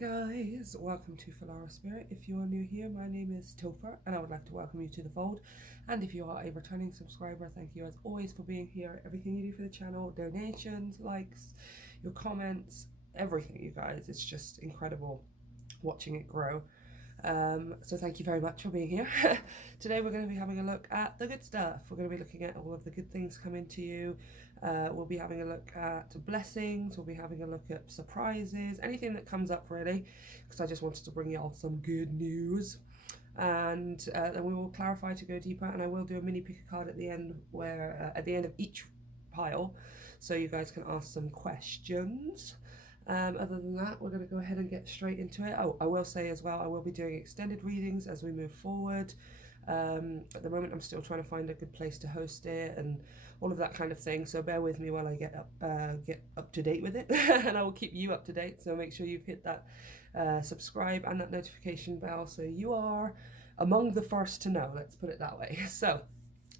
Guys, welcome to Filara Spirit. If you are new here, my name is Topher and I would like to welcome you to the fold. And if you are a returning subscriber, thank you as always for being here. Everything you do for the channel, donations, likes, your comments, everything, you guys. It's just incredible watching it grow. So thank you very much for being here. Today we're going to be having a look at the good stuff. We're going to be looking at all of the good things coming to you. We'll be having a look at blessings, we'll be having a look at surprises, anything that comes up really, because I just wanted to bring y'all some good news. And then we will clarify to go deeper, and I will do a mini pick a card at the end where at the end of each pile, so you guys can ask some questions. Other than that, we're going to go ahead and get straight into it. Oh, I will say as well, I will be doing extended readings as we move forward. At the moment, I'm still trying to find a good place to host it and all of that kind of thing. So bear with me while I get up to date with it, and I will keep you up to date. So make sure you've hit that subscribe and that notification bell, so you are among the first to know. Let's put it that way. So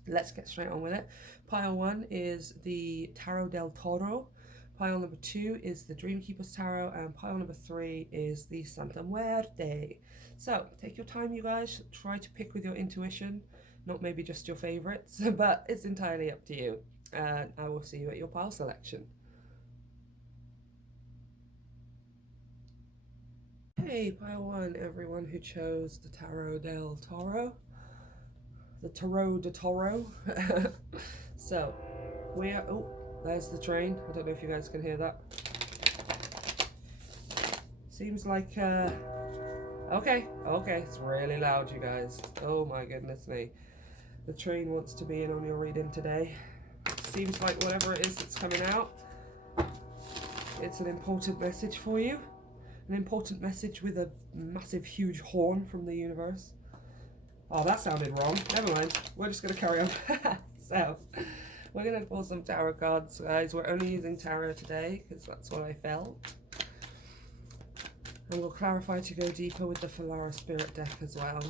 let's get straight on with it. Pile 1 is the Tarot del Toro. Pile number 2 is the Dreamkeeper's Tarot, and pile number 3 is the Santa Muerte. So take your time, you guys. Try to pick with your intuition, not maybe just your favorites, but it's entirely up to you. And I will see you at your pile selection. Hey, pile 1, everyone who chose the Tarot del Toro. The Tarot de Toro. So, we are... Oh, there's the train. I don't know if you guys can hear that. Seems like, okay, it's really loud, you guys. Oh my goodness me. The train wants to be in on your reading today. Seems like whatever it is that's coming out, it's an important message for you. An important message with a massive, huge horn from the universe. Oh, that sounded wrong. Never mind. We're just going to carry on. So... we're going to pull some tarot cards, guys. We're only using tarot today because that's what I felt. And we'll clarify to go deeper with the Filara Spirit deck as well.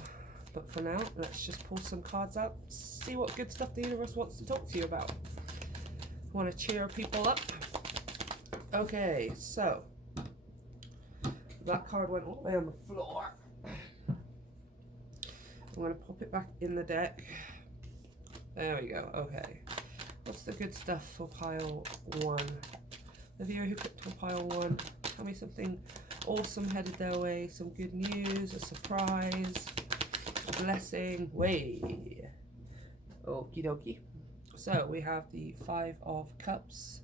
But for now, let's just pull some cards out, see what good stuff the universe wants to talk to you about. Want to cheer people up? Okay, so that card went all the way on the floor. I'm going to pop it back in the deck. There we go. Okay. What's the good stuff for pile 1? The viewer who clicked on pile 1, tell me something awesome headed their way, some good news, a surprise, a blessing. Way. Okie dokie. So we have the 5 of Cups.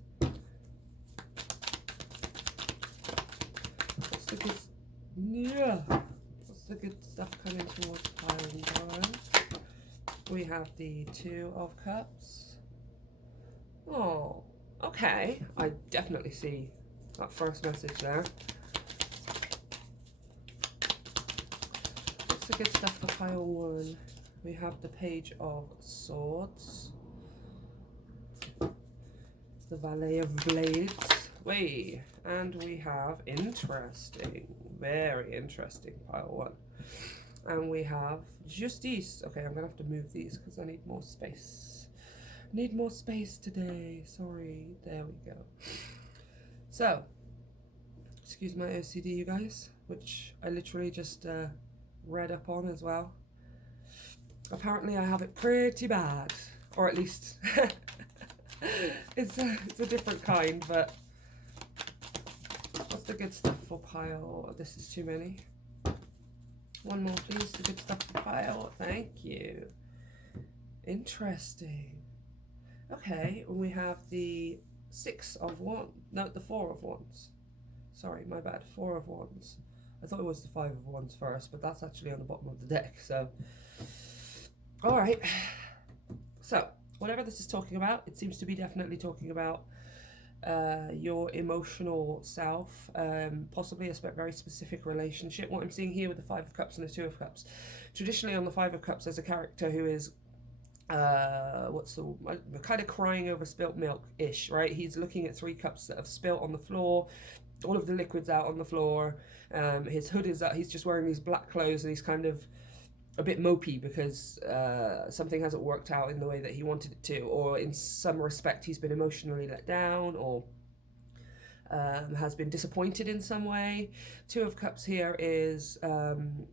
What's the good... yeah. What's the good stuff coming towards pile 1? We have the 2 of Cups. Oh, okay. I definitely see that first message there. What's the good stuff for pile 1? We have the Page of Swords. The Valet of Blades. Wait, and we have interesting, very interesting pile 1. And we have Justice. Okay, I'm going to have to move these because I need more space. Need more space today. Sorry. There we go. So, excuse my OCD, you guys, which I literally just read up on as well. Apparently I have it pretty bad, or at least it's a different kind, but what's the good stuff for pile? Oh, this is too many. One more, please. The good stuff for pile. Thank you. Interesting. Okay, we have the 6 of Wands. No, the 4 of Wands. Sorry, my bad. 4 of Wands. I thought it was the 5 of Wands first, but that's actually on the bottom of the deck, so... alright. So, whatever this is talking about, it seems to be definitely talking about your emotional self, possibly a very specific relationship. What I'm seeing here with the 5 of Cups and the 2 of Cups. Traditionally on the 5 of Cups, there's a character who is kind of crying over spilt milk-ish, right? He's looking at 3 cups that have spilt on the floor, all of the liquids out on the floor. His hood is out, he's just wearing these black clothes, and he's kind of a bit mopey because something hasn't worked out in the way that he wanted it to, or in some respect he's been emotionally let down, or has been disappointed in some way. Two of Cups here is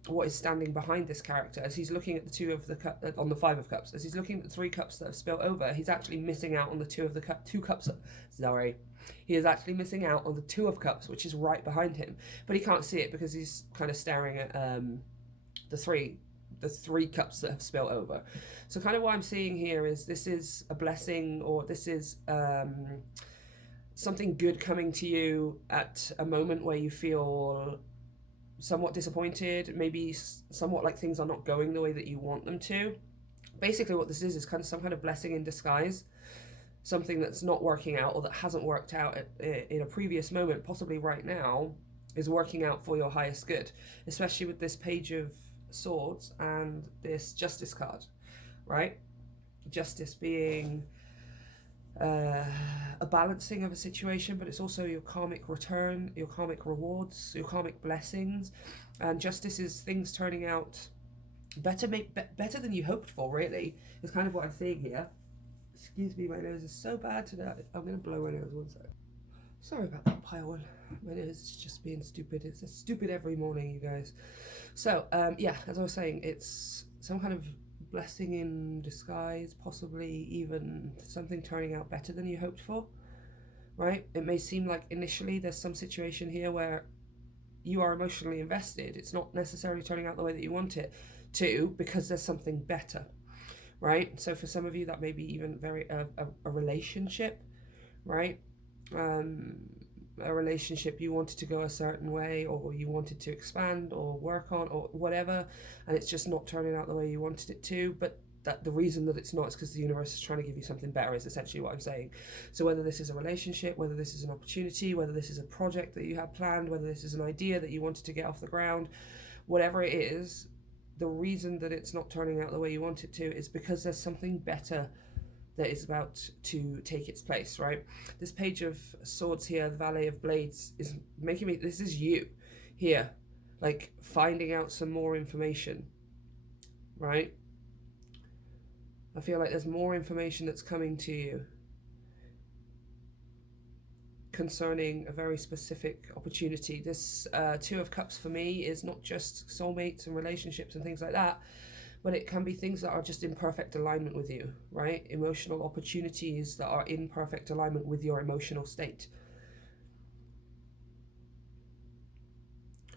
what is standing behind this character as he's looking at the two of the cup on the Five of Cups. As he's looking at the three cups that have spilled over, he's actually missing out on the two cups. Sorry, he is actually missing out on the Two of Cups, which is right behind him, but he can't see it because he's kind of staring at the three cups that have spilled over. So kind of what I'm seeing here is this is a blessing, or this is something good coming to you at a moment where you feel somewhat disappointed, maybe somewhat like things are not going the way that you want them to. Basically what this is kind of some kind of blessing in disguise. Something that's not working out, or that hasn't worked out in a previous moment, possibly right now, is working out for your highest good, especially with this Page of Swords and this Justice card, right? Justice being a balancing of a situation, but it's also your karmic return, your karmic rewards, your karmic blessings. And Justice is things turning out better than you hoped for, really, is kind of what I'm seeing here. Excuse me, my nose is so bad today. I'm going to blow my nose one sec. Sorry about that, pile. My nose is just being stupid. It's stupid every morning, you guys. So, yeah, as I was saying, it's some kind of blessing in disguise, possibly even something turning out better than you hoped for, right? It may seem like initially there's some situation here where you are emotionally invested. It's not necessarily turning out the way that you want it to, because there's something better, right? So for some of you, that may be even a relationship, right? A relationship you wanted to go a certain way, or you wanted to expand or work on or whatever, and it's just not turning out the way you wanted it to. But that the reason that it's not is because the universe is trying to give you something better, is essentially what I'm saying. So whether this is a relationship, whether this is an opportunity, whether this is a project that you have planned, whether this is an idea that you wanted to get off the ground, whatever it is, the reason that it's not turning out the way you want it to is because there's something better that is about to take its place, right? This Page of Swords here, the Valet of Blades, is making me, this is you here, like finding out some more information, right? I feel like there's more information that's coming to you concerning a very specific opportunity. This Two of Cups for me is not just soulmates and relationships and things like that, but it can be things that are just in perfect alignment with you, right? Emotional opportunities that are in perfect alignment with your emotional state.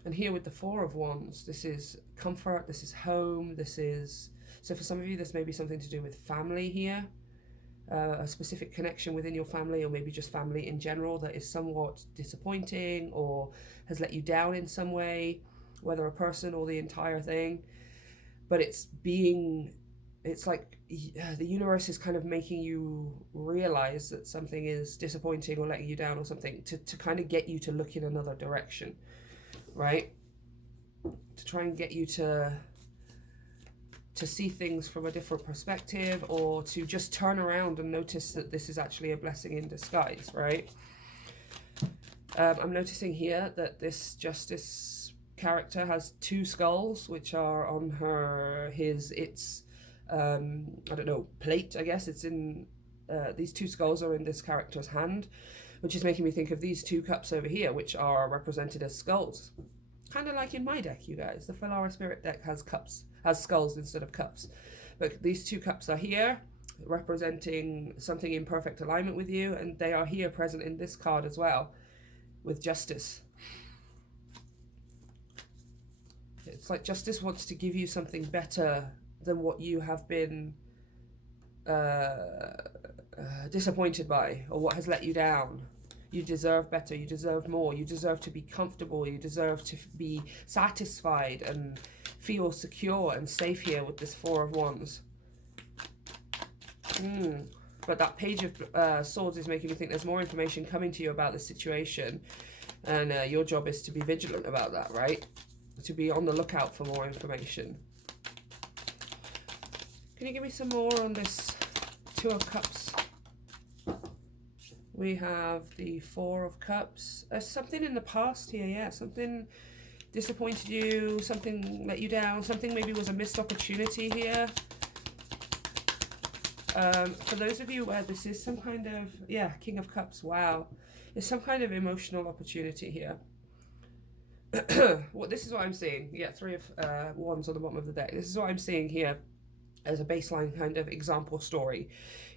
And here with the Four of Wands, this is comfort, this is home, this is... So for some of you, this may be something to do with family here, a specific connection within your family, or maybe just family in general that is somewhat disappointing or has let you down in some way, whether a person or the entire thing. But it's like the universe is kind of making you realize that something is disappointing or letting you down or something, to kind of get you to look in another direction, right? To try and get you to see things from a different perspective, or to just turn around and notice that this is actually a blessing in disguise, right? I'm noticing here that this Justice character has two skulls, which are on its I don't know, plate, I guess. It's in these two skulls are in this character's hand, which is making me think of these two cups over here, which are represented as skulls, kind of like in my deck, you guys. The Filara Spirit deck has skulls instead of cups, but these two cups are here representing something in perfect alignment with you, and they are here present in this card as well with Justice. It's like Justice wants to give you something better than what you have been disappointed by, or what has let you down. You deserve better, you deserve more, you deserve to be comfortable, you deserve to be satisfied and feel secure and safe here with this Four of Wands. But that Page of Swords is making me think there's more information coming to you about this situation, and your job is to be vigilant about that, right? To be on the lookout for more information. Can you give me some more on this Two of Cups? We have the Four of Cups. There's something in the past here, yeah. Something disappointed you, something let you down, something maybe was a missed opportunity here. For those of you where this is some kind of, yeah, King of Cups, wow. There's some kind of emotional opportunity here. This is what I'm seeing. Yeah, 3 of Wands on the bottom of the deck. This is what I'm seeing here as a baseline kind of example story.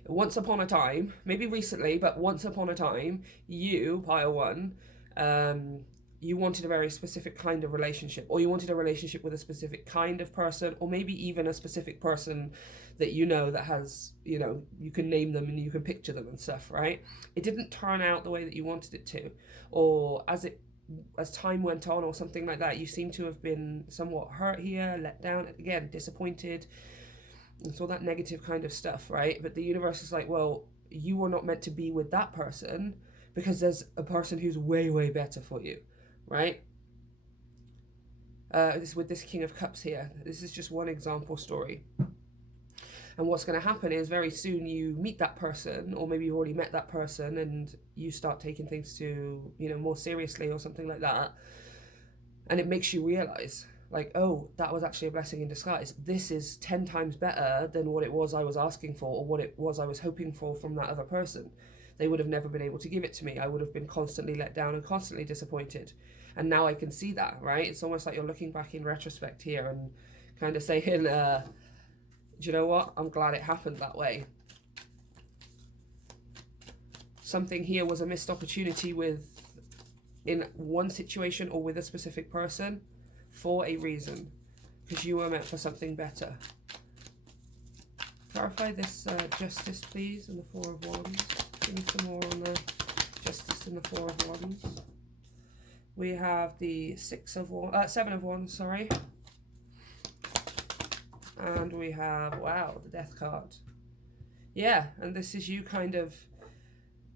Once upon a time, maybe recently, but once upon a time, you, pile 1, you wanted a very specific kind of relationship, or you wanted a relationship with a specific kind of person, or maybe even a specific person that you know that has, you know, you can name them and you can picture them and stuff, right? It didn't turn out the way that you wanted it to, or as time went on or something like that, you seem to have been somewhat hurt here, let down, again, disappointed, and so that negative kind of stuff, right? But the universe is like, well, you were not meant to be with that person because there's a person who's way, way better for you, right? With this King of Cups here, this is just one example story. And what's going to happen is very soon you meet that person, or maybe you've already met that person, and you start taking things to, you know, more seriously or something like that. And it makes you realize, like, oh, that was actually a blessing in disguise. This is 10 times better than what it was I was asking for, or what it was I was hoping for from that other person. They would have never been able to give it to me. I would have been constantly let down and constantly disappointed. And now I can see that, right? It's almost like you're looking back in retrospect here and kind of saying, do you know what? I'm glad it happened that way. Something here was a missed opportunity in one situation or with a specific person for a reason, because you were meant for something better. Clarify this justice, please, and the 4 of Wands. Give me some more on the justice and the 4 of Wands. We have the 7 of Wands, sorry. And we have, wow, the Death card. Yeah, and this is you kind of,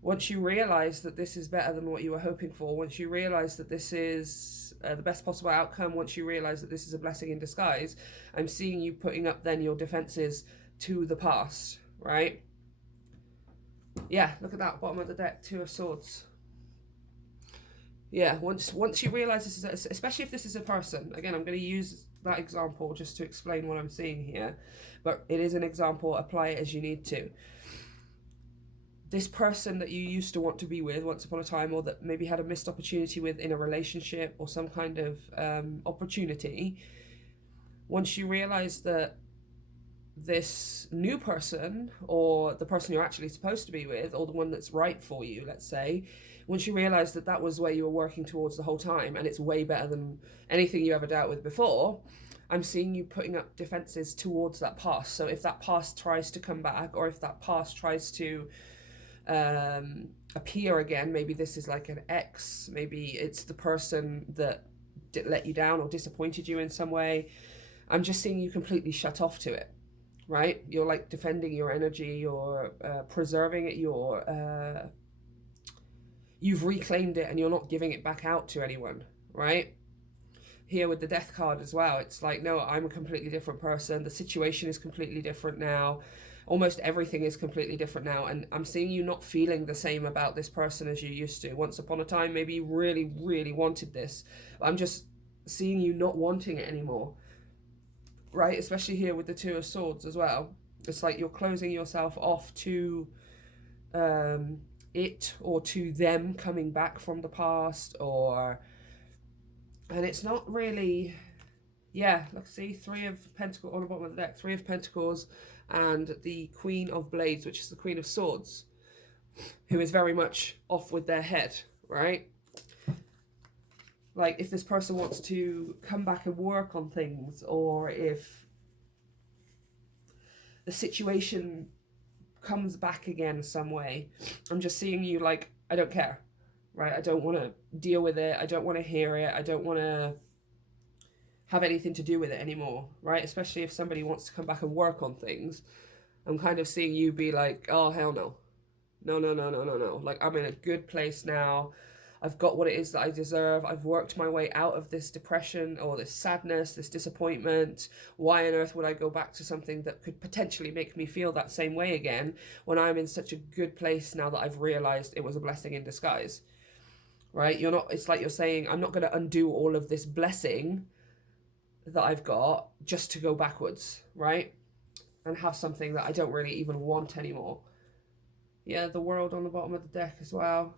once you realize that this is better than what you were hoping for, once you realize that this is the best possible outcome, once you realize that this is a blessing in disguise, I'm seeing you putting up then your defenses to the past, right? Yeah, look at that, bottom of the deck, 2 of Swords. Yeah, once you realize this is, especially if this is a person, again, I'm going to use that example just to explain what I'm seeing here, but it is an example, apply it as you need to. This person that you used to want to be with once upon a time, or that maybe had a missed opportunity with in a relationship or some kind of opportunity, once you realize that this new person, or the person you're actually supposed to be with, or the one that's right for you, let's say, once you realize that that was where you were working towards the whole time, and it's way better than anything you ever dealt with before, I'm seeing you putting up defenses towards that past. So if that past tries to come back, or if that past tries to appear again, maybe this is like an ex, maybe it's the person that let you down or disappointed you in some way, I'm just seeing you completely shut off to it, right? You're like defending your energy, you're preserving it, you've reclaimed it, and you're not giving it back out to anyone, right? Here with the Death card as well, it's like, no, I'm a completely different person. The situation is completely different now. Almost everything is completely different now, and I'm seeing you not feeling the same about this person as you used to. Once upon a time, maybe you really, really wanted this. I'm just seeing you not wanting it anymore, right? Especially here with the 2 of Swords as well. It's like you're closing yourself off to it, or to them coming back from the past, and it's not really, yeah, let's see, 3 of Pentacles on the bottom of the deck, 3 of Pentacles, and the Queen of Blades, which is the Queen of Swords, who is very much off with their head, right? Like, if this person wants to come back and work on things, or if the situation comes back again some way, I'm just seeing you like, I don't care, right? I don't want to deal with it. I don't want to hear it. I don't want to have anything to do with it anymore, right? Especially if somebody wants to come back and work on things. I'm kind of seeing you be like, oh, hell no. No, no, no, no, no, no. Like, I'm in a good place now. I've got what it is that I deserve. I've worked my way out of this depression, or this sadness, this disappointment. Why on earth would I go back to something that could potentially make me feel that same way again, when I'm in such a good place now that I've realized it was a blessing in disguise, right? You're not, it's like you're saying, I'm not going to undo all of this blessing that I've got just to go backwards, right? and have something that I don't really even want anymore. Yeah, the World on the bottom of the deck as well.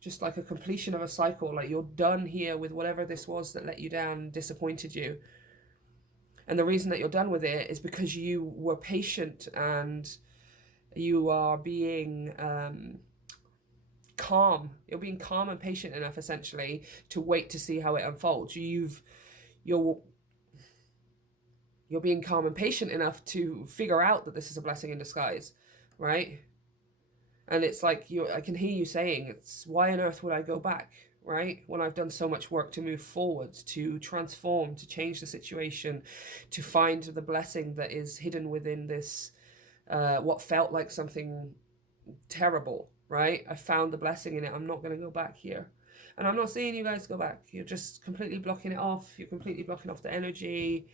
Just like a completion of a cycle, like you're done here with whatever this was that let you down and disappointed you. And the reason that you're done with it is because you were patient and you are being calm. You're being calm and patient enough, essentially, to wait to see how it unfolds. You're being calm and patient enough to figure out that this is a blessing in disguise, right? And it's like I can hear you saying, it's why on earth would I go back, right? When I've done so much work to move forward, to transform, to change the situation, to find the blessing that is hidden within this, what felt like something terrible, right? I found the blessing in it. I'm not going to go back here. And I'm not saying you guys go back. You're just completely blocking it off. You're completely blocking off the energy.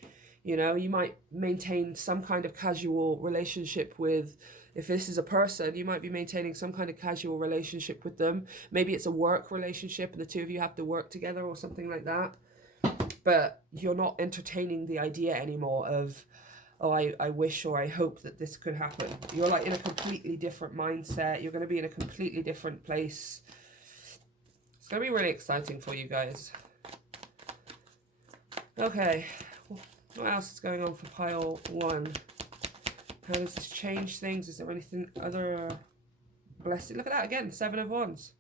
You know, you might maintain some kind of casual relationship with, if this is a person, you might be maintaining some kind of casual relationship with them. Maybe it's a work relationship and the two of you have to work together or something like that. But you're not entertaining the idea anymore of, oh, I wish or I hope that this could happen. You're like in a completely different mindset. You're going to be in a completely different place. It's going to be really exciting for you guys. Okay. What else is going on for pile 1? How does this change things? Is there anything other blessing? Look at that again, 7 of Wands.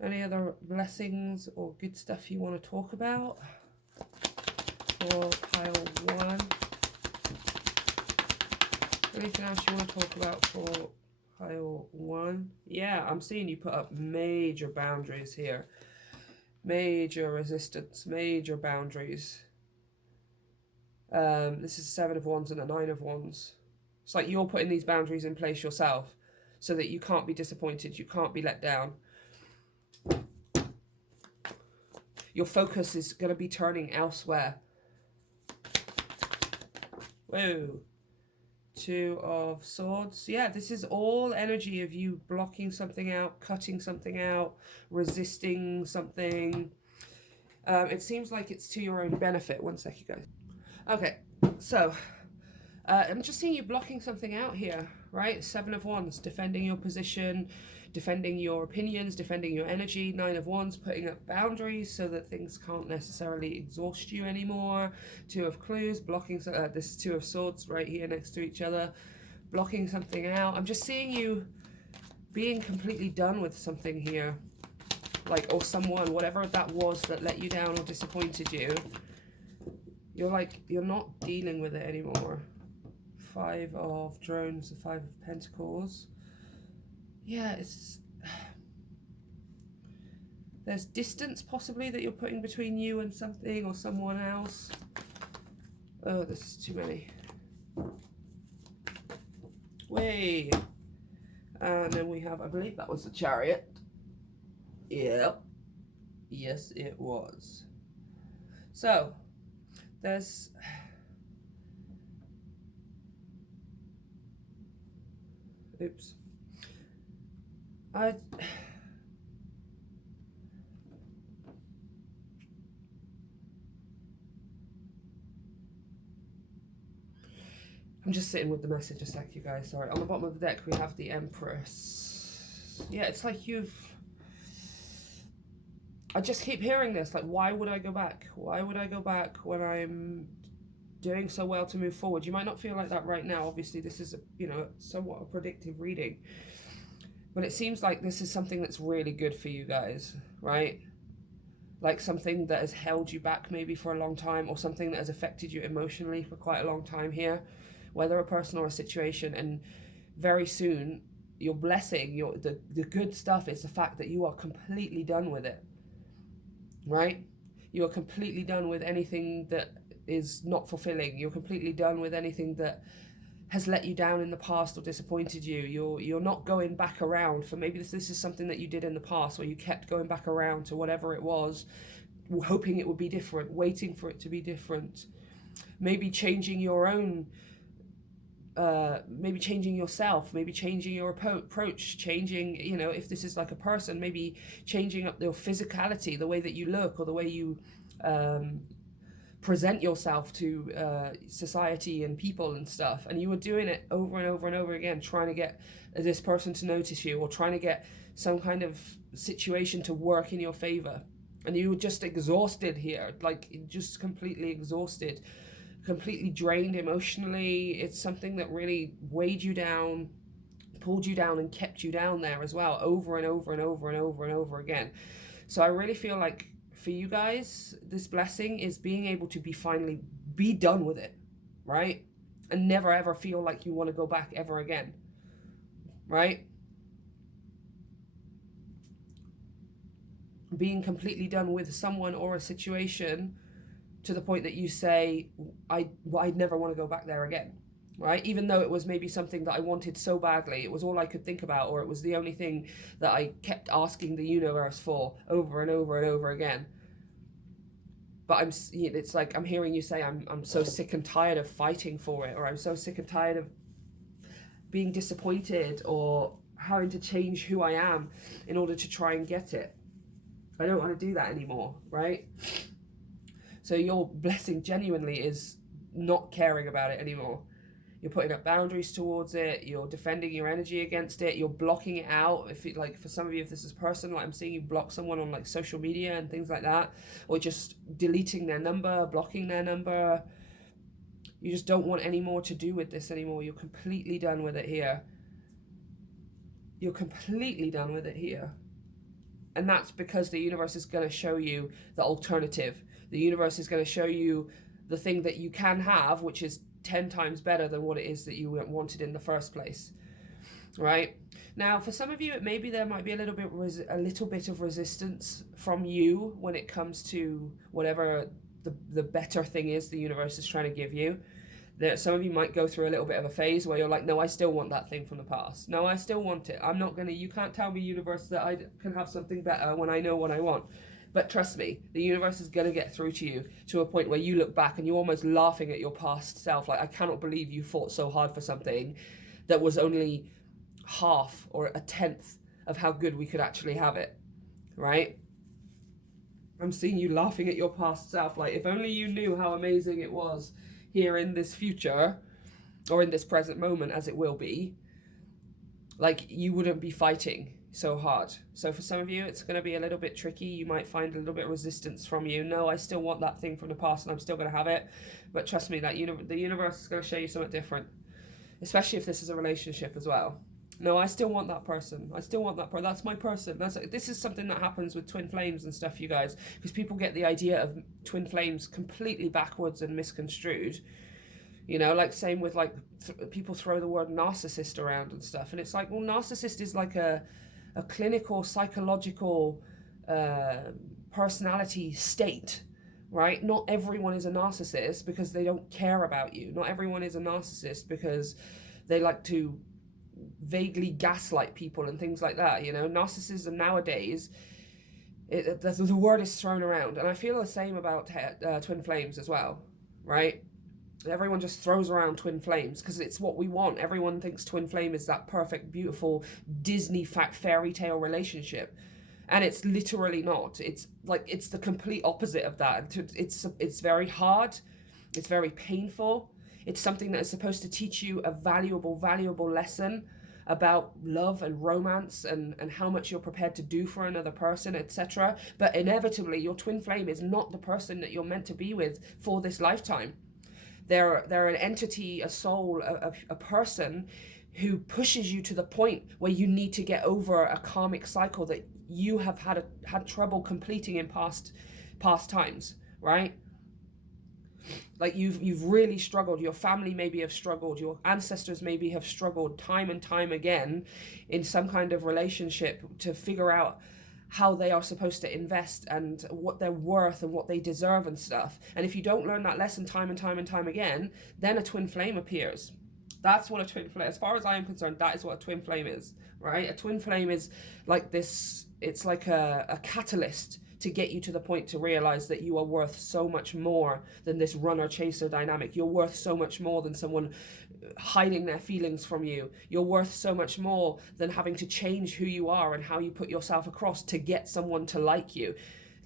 Any other blessings or good stuff you want to talk about for pile 1? Anything else you want to talk about for pile 1? Yeah, I'm seeing you put up major boundaries here. Major resistance, major boundaries. This is 7 of Wands and a 9 of Wands. It's like you're putting these boundaries in place yourself so that you can't be disappointed, you can't be let down. Your focus is going to be turning elsewhere. Whoa. 2 of Swords. Yeah, this is all energy of you blocking something out, cutting something out, resisting something. It seems like it's to your own benefit. One sec, you guys. Okay, so I'm just seeing you blocking something out here, right? 7 of Wands, defending your position, defending your opinions, defending your energy. 9 of Wands, putting up boundaries so that things can't necessarily exhaust you anymore. 2 of Clues, blocking this 2 of Swords right here next to each other, blocking something out. I'm just seeing you being completely done with something here, like, or someone, whatever that was that let you down or disappointed you. You're not dealing with it anymore. 5 of Drones, the 5 of Pentacles. Yeah, there's distance possibly that you're putting between you and something or someone else. Oh, this is too many. Way. And then we have, I believe that was the Chariot. Yep. Yes, it was. So, there's... Oops. I'm just sitting with the message a sec, you guys. Sorry. On the bottom of the deck, we have the Empress. Yeah, it's like I just keep hearing this. Like, why would I go back? Why would I go back when I'm doing so well to move forward? You might not feel like that right now. Obviously, this is, somewhat a predictive reading. But it seems like this is something that's really good for you guys, right? Like something that has held you back maybe for a long time, or something that has affected you emotionally for quite a long time here, whether a person or a situation. And very soon, your blessing, the good stuff is the fact that you are completely done with it, right? You are completely done with anything that is not fulfilling. You're completely done with anything that has let you down in the past or disappointed you. You're not going back around for, maybe this is something that you did in the past where you kept going back around to whatever it was, hoping it would be different, waiting for it to be different, maybe changing your own, maybe changing yourself, maybe changing your approach, changing, if this is like a person, maybe changing up your physicality, the way that you look, or the way you present yourself to society and people and stuff, and you were doing it over and over and over again, trying to get this person to notice you, or trying to get some kind of situation to work in your favor, and you were just exhausted here, like just completely exhausted, completely drained emotionally. It's something that really weighed you down, pulled you down, and kept you down there as well, over and over and over and over and over again. So I really feel like for you guys, this blessing is being able to finally be done with it, right? And never ever feel like you want to go back ever again, right? Being completely done with someone or a situation to the point that you say, I'd never want to go back there again, right? Even though it was maybe something that I wanted so badly, it was all I could think about, or it was the only thing that I kept asking the universe for over and over and over again. But it's like I'm hearing you say, I'm so sick and tired of fighting for it, or I'm so sick and tired of being disappointed or having to change who I am in order to try and get it. I don't want to do that anymore, right? So your blessing genuinely is not caring about it anymore. You're putting up boundaries towards it. You're defending your energy against it. You're blocking it out. If it, like, for some of you, if this is personal, like I'm seeing you block someone on like social media and things like that, or just deleting their number, blocking their number. You just don't want any more to do with this anymore. You're completely done with it here. You're completely done with it here. And that's because the universe is going to show you the alternative. The universe is going to show you the thing that you can have, which is 10 times better than what it is that you wanted in the first place, right? Now, for some of you, maybe there might be a little bit of resistance from you when it comes to whatever the better thing is the universe is trying to give you. Some of you might go through a little bit of a phase where you're like, no, I still want that thing from the past. No, I still want it. I'm not going to, you can't tell me, universe, that I can have something better when I know what I want. But trust me, the universe is going to get through to you to a point where you look back and you're almost laughing at your past self. Like, I cannot believe you fought so hard for something that was only half or a tenth of how good we could actually have it, right? I'm seeing you laughing at your past self. Like, if only you knew how amazing it was here in this future, or in this present moment as it will be, like, you wouldn't be fighting so hard. So for some of you, it's going to be a little bit tricky. You might find a little bit of resistance from you. No, I still want that thing from the past and I'm still going to have it. But trust me, that the universe is going to show you something different, especially if this is a relationship as well. No, I still want that person. I still want that person. That's my person. This is something that happens with twin flames and stuff, you guys, because people get the idea of twin flames completely backwards and misconstrued. You know, like same with like people throw the word narcissist around and stuff, and it's like, well, narcissist is like a clinical psychological personality state, right? Not everyone is a narcissist because they don't care about you. Not everyone is a narcissist because they like to vaguely gaslight people and things like that. You know, narcissism nowadays, the word is thrown around, and I feel the same about twin flames as well, right? Everyone just throws around twin flames because it's what we want. Everyone thinks twin flame is that perfect, beautiful Disney fairy tale relationship, and it's literally not. It's like, it's the complete opposite of that. It's very hard. It's very painful. It's something that is supposed to teach you a valuable lesson about love and romance and how much you're prepared to do for another person, etc. But inevitably, your twin flame is not the person that you're meant to be with for this lifetime. They're an entity, a soul, a person who pushes you to the point where you need to get over a karmic cycle that you have had trouble completing in past times, right? Like you've really struggled. Your family maybe have struggled. Your ancestors maybe have struggled time and time again in some kind of relationship to figure out how they are supposed to invest and what they're worth and what they deserve and stuff. And if you don't learn that lesson time and time again, then a twin flame appears. That's what a twin flame, as far as I am concerned, that is what a twin flame is, right? A twin flame is like this, it's like a catalyst to get you to the point to realize that you are worth so much more than this runner-chaser dynamic. You're worth so much more than someone hiding their feelings from you. You're worth so much more than having to change who you are and how you put yourself across to get someone to like you.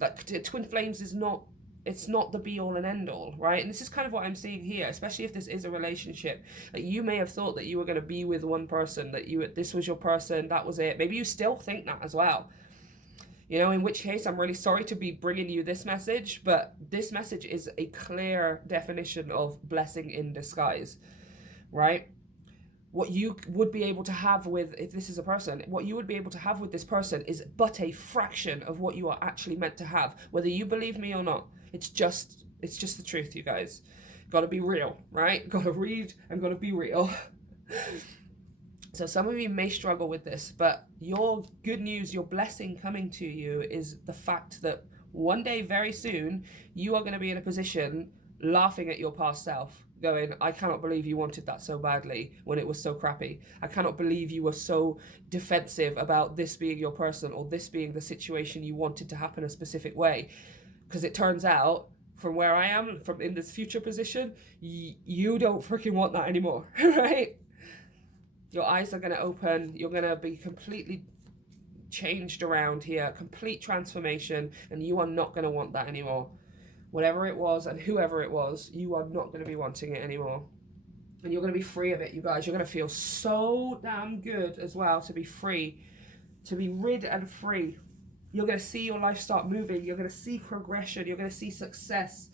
Like, twin flames is not it's not the be all and end all, right? And this is kind of what I'm seeing here, especially if this is a relationship. Like, you may have thought that you were going to be with one person, that this was your person, that was it. Maybe you still think that as well. You know, in which case, I'm really sorry to be bringing you this message, but this message is a clear definition of blessing in disguise, right? What you would be able to have with, if this is a person, what you would be able to have with this person is but a fraction of what you are actually meant to have, whether you believe me or not. It's just the truth, you guys. Gotta be real, right? Gotta read and gotta be real. So some of you may struggle with this, but your good news, your blessing coming to you is the fact that one day, very soon, you are going to be in a position laughing at your past self, going, I cannot believe you wanted that so badly when it was so crappy. I cannot believe you were so defensive about this being your person or this being the situation you wanted to happen a specific way. Because it turns out, from where I am, from in this future position, you don't freaking want that anymore, right? Your eyes are going to open. You're going to be completely changed around here, complete transformation, and you are not going to want that anymore. Whatever it was and whoever it was, you are not going to be wanting it anymore. And you're going to be free of it, you guys. You're going to feel so damn good as well to be free, to be rid and free. You're going to see your life start moving. You're going to see progression. You're going to see success.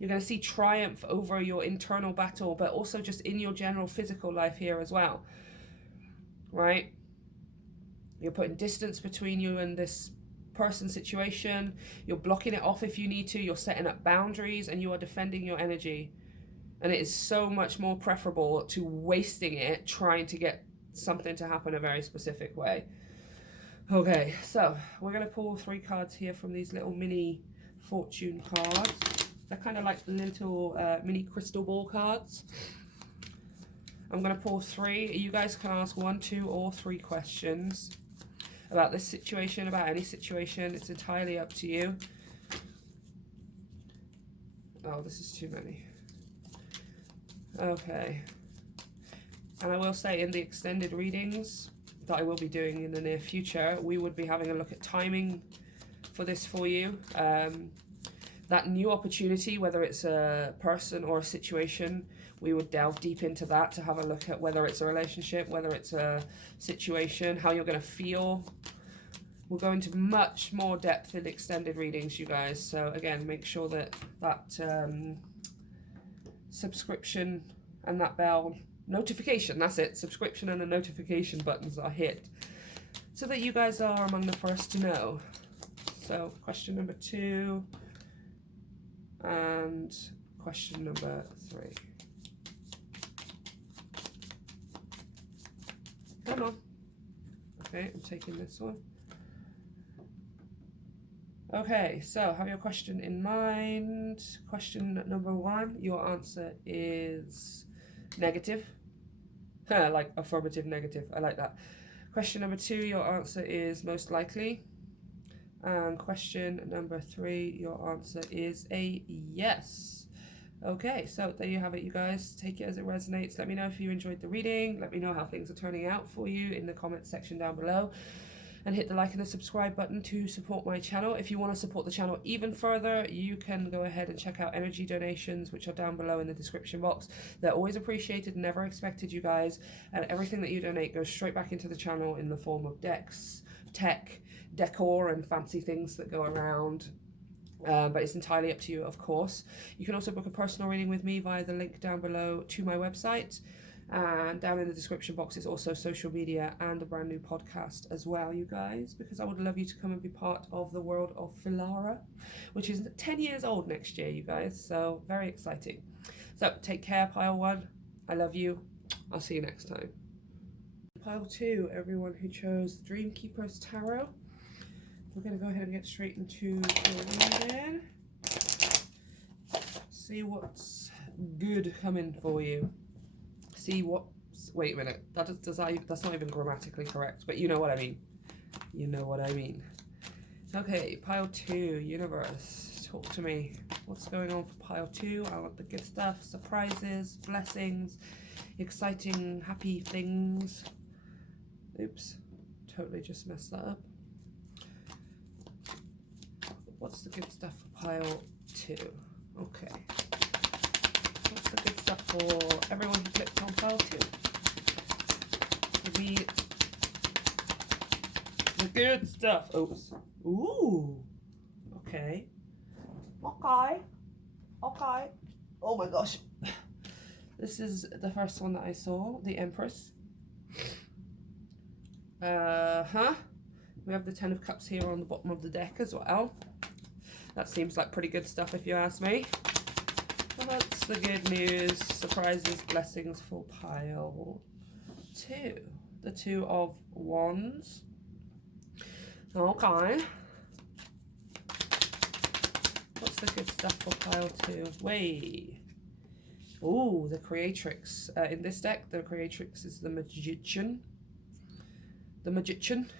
You're going to see triumph over your internal battle, but also just in your general physical life here as well. Right? You're putting distance between you and this person situation. You're blocking it off if you need to. You're setting up boundaries and you are defending your energy. And it is so much more preferable to wasting it trying to get something to happen a very specific way. Okay, so we're going to pull 3 cards here from these little mini fortune cards. They're kind of like little mini crystal ball cards. I'm going to pull 3. You guys can ask 1, 2, or 3 questions about this situation, about any situation. It's entirely up to you. Oh, this is too many. Okay. And I will say, in the extended readings that I will be doing in the near future, we would be having a look at timing for this for you. That new opportunity, whether it's a person or a situation, we would delve deep into that to have a look at whether it's a relationship, whether it's a situation, how you're going to feel. We'll go into much more depth in extended readings, you guys. So again, make sure that subscription and that bell notification, that's it, subscription and the notification buttons are hit so that you guys are among the first to know. So question number 2 and question number 3. Come on. Okay, I'm taking this one. Okay, so have your question in mind. Question number 1, your answer is negative. Like affirmative, negative. I like that. Question number 2, your answer is most likely. And question number 3, your answer is a yes. Okay, so there you have it, you guys. Take it as it resonates. Let me know if you enjoyed the reading. Let me know how things are turning out for you in the comments section down below. And hit the like and the subscribe button to support my channel. If you want to support the channel even further, you can go ahead and check out energy donations, which are down below in the description box. They're always appreciated, never expected, you guys. And everything that you donate goes straight back into the channel in the form of decks, tech, decor, and fancy things that go around. But it's entirely up to you, of course. You can also book a personal reading with me via the link down below to my website. And down in the description box is also social media and a brand new podcast as well, you guys, because I would love you to come and be part of the world of Filara, which is 10 years old next year, you guys. So very exciting. So take care, pile 1. I love you. I'll see you next time. Pile 2, everyone who chose Dream Keeper's Tarot. We're going to go ahead and get straight into the reading. See what's good coming for you. See what's... Wait a minute. That's not even grammatically correct, but you know what I mean. You know what I mean. Okay, pile 2, universe. Talk to me. What's going on for pile 2? I want the good stuff. Surprises, blessings, exciting, happy things. Oops. Totally just messed that up. What's the good stuff for pile 2? 2. Okay. What's the good stuff for everyone who clicked on pile 2? Give me the good stuff. Oops. Ooh. Okay. Okay. Okay. Oh my gosh. This is the first one that I saw, the Empress. We have the 10 of Cups here on the bottom of the deck as well. That seems like pretty good stuff if you ask me. Well, that's the good news. Surprises, blessings for pile 2. The 2 of Wands. Okay. What's the good stuff for pile 2? Way. Oh, the Creatrix. In this deck, the Creatrix is the Magician. The Magician.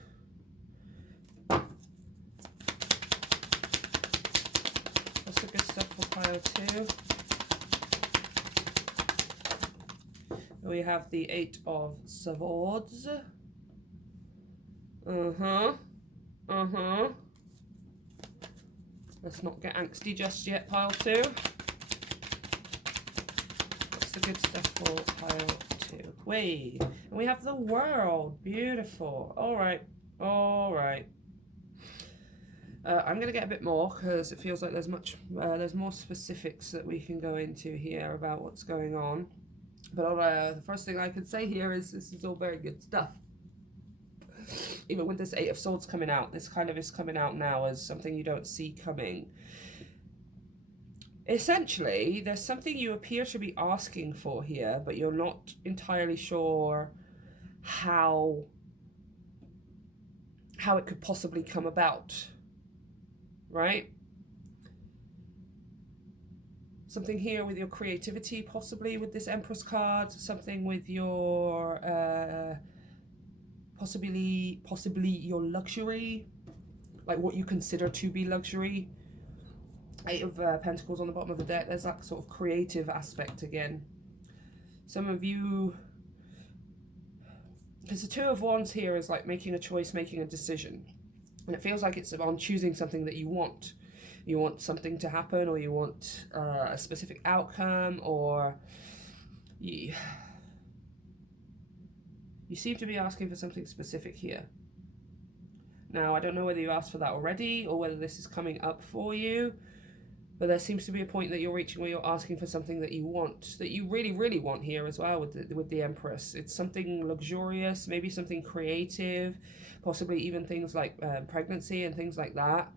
What's the good stuff for pile 2? We have the 8 of Swords. Let's not get angsty just yet, pile 2. What's the good stuff for pile 2? Wait, and we have the World. Beautiful. All right. All right. I'm going to get a bit more because it feels like there's more specifics that we can go into here about what's going on. But the first thing I could say here is this is all very good stuff. Even with this 8 of Swords coming out, this kind of is coming out now as something you don't see coming. Essentially, there's something you appear to be asking for here, but you're not entirely sure how it could possibly come about, right? Something here with your creativity, possibly with this Empress card, something with your possibly your luxury, like what you consider to be luxury. 8 of Pentacles on the bottom of the deck. There's that sort of creative aspect again. Some of you, because the 2 of Wands here is like making a choice, making a decision, and it feels like it's on choosing something that you want. You want something to happen, or you want a specific outcome, or you seem to be asking for something specific here. Now, I don't know whether you asked for that already or whether this is coming up for you, but there seems to be a point that you're reaching where you're asking for something that you want, that you really, really want here as well with the Empress. It's something luxurious, maybe something creative, possibly even things like pregnancy and things like that.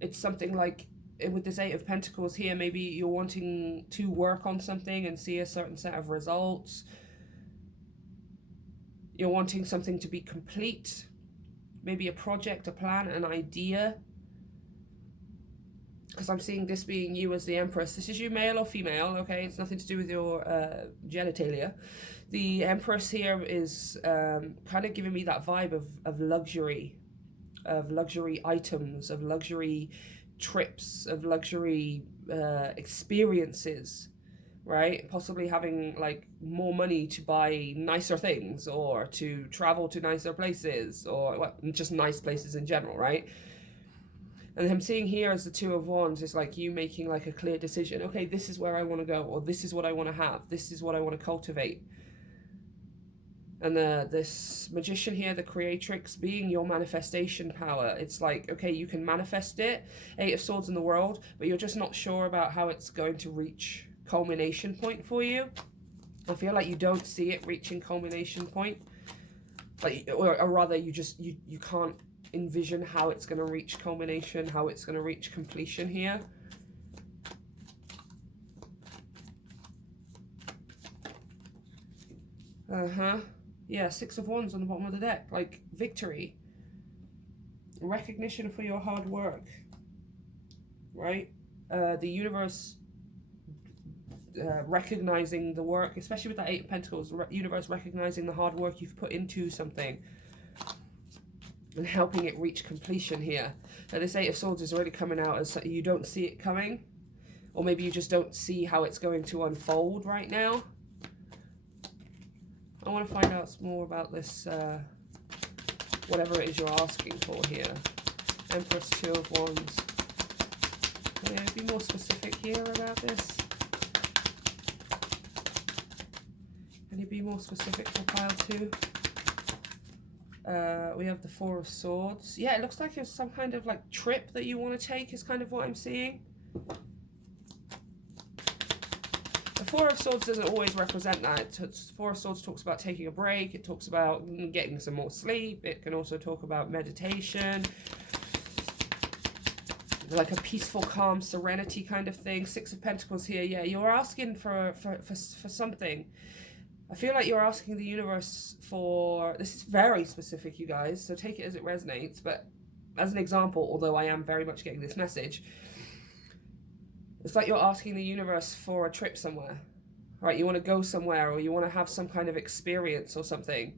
It's something like, with this 8 of Pentacles here, maybe you're wanting to work on something and see a certain set of results. You're wanting something to be complete. Maybe a project, a plan, an idea. Because I'm seeing this being you as the Empress. This is you, male or female, okay? It's nothing to do with your genitalia. The Empress here is kind of giving me that vibe of luxury items, of luxury trips, of luxury experiences, right? Possibly having like more money to buy nicer things, or to travel to nicer places, or well, just nice places in general, right? And I'm seeing here as the 2 of Wands is like you making like a clear decision. Okay, this is where I want to go, or this is what I want to have, this is what I want to cultivate. And this Magician here, the Creatrix, being your manifestation power. It's like, okay, you can manifest it, 8 of Swords in the World, but you're just not sure about how it's going to reach culmination point for you. I feel like you don't see it reaching culmination point. Like, or rather, you can't envision how it's going to reach culmination, how it's going to reach completion here. Yeah, 6 of Wands on the bottom of the deck. Like, victory. Recognition for your hard work. Right? The universe recognizing the work, especially with that 8 of Pentacles, universe recognizing the hard work you've put into something and helping it reach completion here. Now, this 8 of Swords is already coming out as you don't see it coming, or maybe you just don't see how it's going to unfold right now. I want to find out more about this, whatever it is you're asking for here. Empress, 2 of Wands. Can I be more specific here about this? Can you be more specific for pile 2? We have the 4 of Swords. Yeah, it looks like it's some kind of like trip that you want to take is kind of what I'm seeing. The 4 of Swords doesn't always represent that. 4 of Swords talks about taking a break. It talks about getting some more sleep. It can also talk about meditation. Like a peaceful, calm, serenity kind of thing. 6 of Pentacles here. Yeah, you're asking for something. I feel like you're asking the universe for... This is very specific, you guys, so take it as it resonates. But as an example, although I am very much getting this message, it's like you're asking the universe for a trip somewhere. Right? You want to go somewhere, or you want to have some kind of experience or something.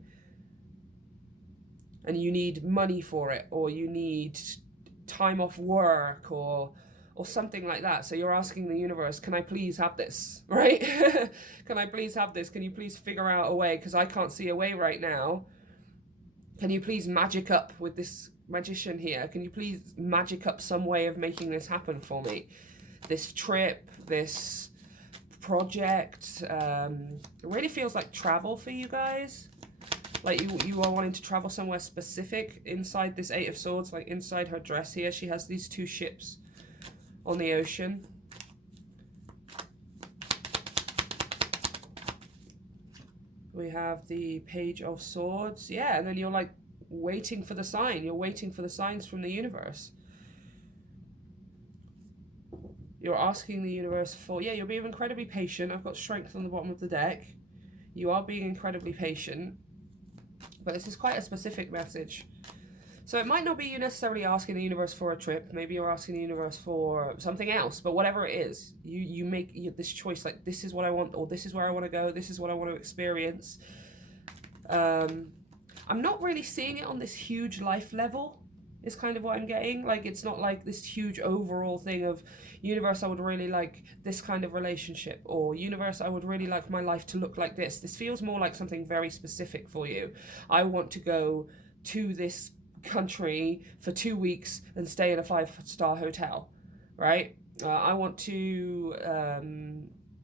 And you need money for it, or you need time off work, or something like that. So you're asking the universe, can I please have this, right? Can I please have this? Can you please figure out a way? Because I can't see a way right now. Can you please magic up with this magician here? Can you please magic up some way of making this happen for me? This trip, this project, it really feels like travel for you guys. Like you are wanting to travel somewhere specific inside this 8 of Swords, like inside her dress here. She has these 2 ships on the ocean. We have the Page of Swords. Yeah, and then you're like waiting for the sign. You're waiting for the signs from the universe. You're asking the universe for... Yeah, you're being incredibly patient. I've got Strength on the bottom of the deck. You are being incredibly patient. But this is quite a specific message. So it might not be you necessarily asking the universe for a trip. Maybe you're asking the universe for something else. But whatever it is, you make this choice. Like, this is what I want, or this is where I want to go. This is what I want to experience. I'm not really seeing it on this huge life level. Is kind of what I'm getting. Like, it's not like this huge overall thing of, universe, I would really like this kind of relationship, or universe, I would really like my life to look like this. This feels more like something very specific for you. I want to go to this country for 2 weeks and stay in a 5-star hotel, right? I want to,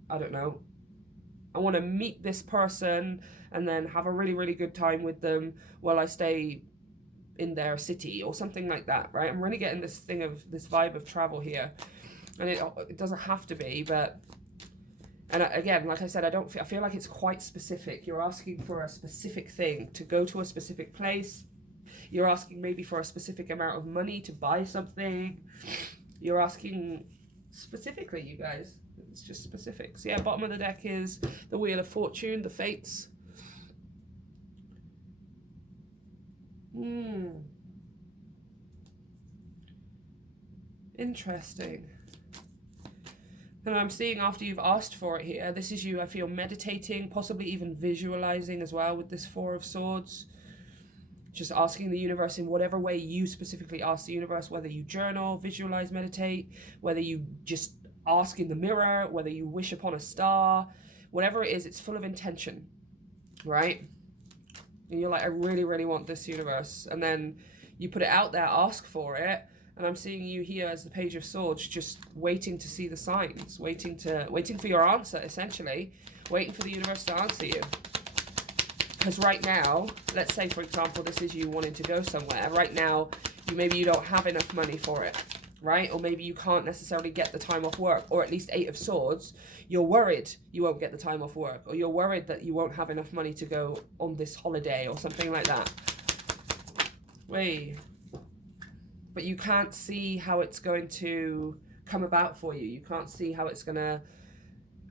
I don't know, I want to meet this person and then have a really, really good time with them while I stay in their city or something like that, right? I'm really getting this thing of this vibe of travel here, and it doesn't have to be, but, and again, like I said, I feel like it's quite specific. You're asking for a specific thing, to go to a specific place. You're asking maybe for a specific amount of money to buy something. You're asking specifically, you guys. It's just specifics. Yeah, bottom of the deck is the Wheel of Fortune, the Fates. Interesting. And I'm seeing after you've asked for it here, this is you, I feel, meditating, possibly even visualizing as well with this 4 of Swords. Just asking the universe in whatever way you specifically ask the universe, whether you journal, visualize, meditate, whether you just ask in the mirror, whether you wish upon a star, whatever it is, it's full of intention, right? And you're like, I really, really want this, universe. And then you put it out there, ask for it. And I'm seeing you here as the Page of Swords, just waiting to see the signs, waiting for your answer, essentially, waiting for the universe to answer you. Because right now, let's say, for example, this is you wanting to go somewhere. Right now, maybe you don't have enough money for it, right? Or maybe you can't necessarily get the time off work, or at least 8 of Swords, you're worried you won't get the time off work, or you're worried that you won't have enough money to go on this holiday or something like that. Wait. But you can't see how it's going to come about for you. You can't see how it's going to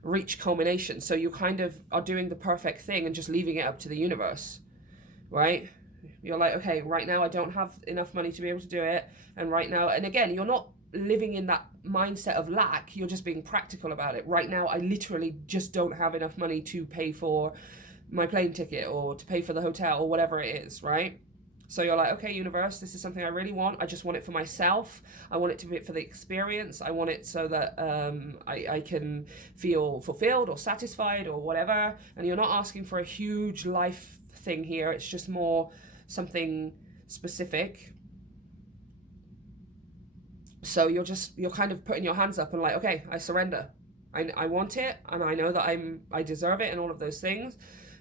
reach culmination. So you kind of are doing the perfect thing and just leaving it up to the universe, right? You're like, okay, right now I don't have enough money to be able to do it. And right now, and again, you're not living in that mindset of lack. You're just being practical about it. Right now, I literally just don't have enough money to pay for my plane ticket or to pay for the hotel or whatever it is, right? So you're like, okay, universe, this is something I really want. I just want it for myself. I want it to be for the experience. I want it so that I can feel fulfilled or satisfied or whatever. And you're not asking for a huge life thing here. It's just more something specific. So you're kind of putting your hands up and like, okay, I surrender. I want it, and I know that I deserve it and all of those things.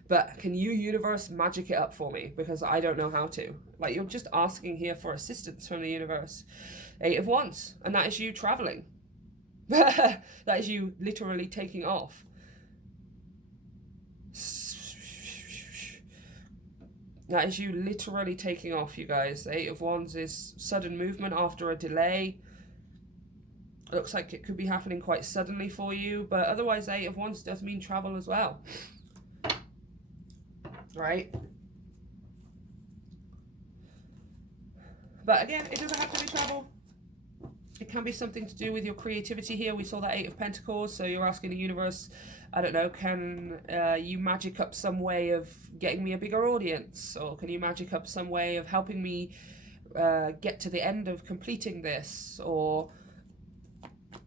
But can you, universe, magic it up for me? Because I don't know how to. Like, you're just asking here for assistance from the universe. 8 of Wands, and that is you traveling. That is you literally taking off. That is you literally taking off, you guys. 8 of Wands is sudden movement after a delay. It looks like it could be happening quite suddenly for you, but otherwise 8 of Wands does mean travel as well. Right? But again, it doesn't have to be travel. It can be something to do with your creativity here. We saw that 8 of Pentacles, so you're asking the universe, I don't know, can you magic up some way of getting me a bigger audience? Or can you magic up some way of helping me get to the end of completing this? Or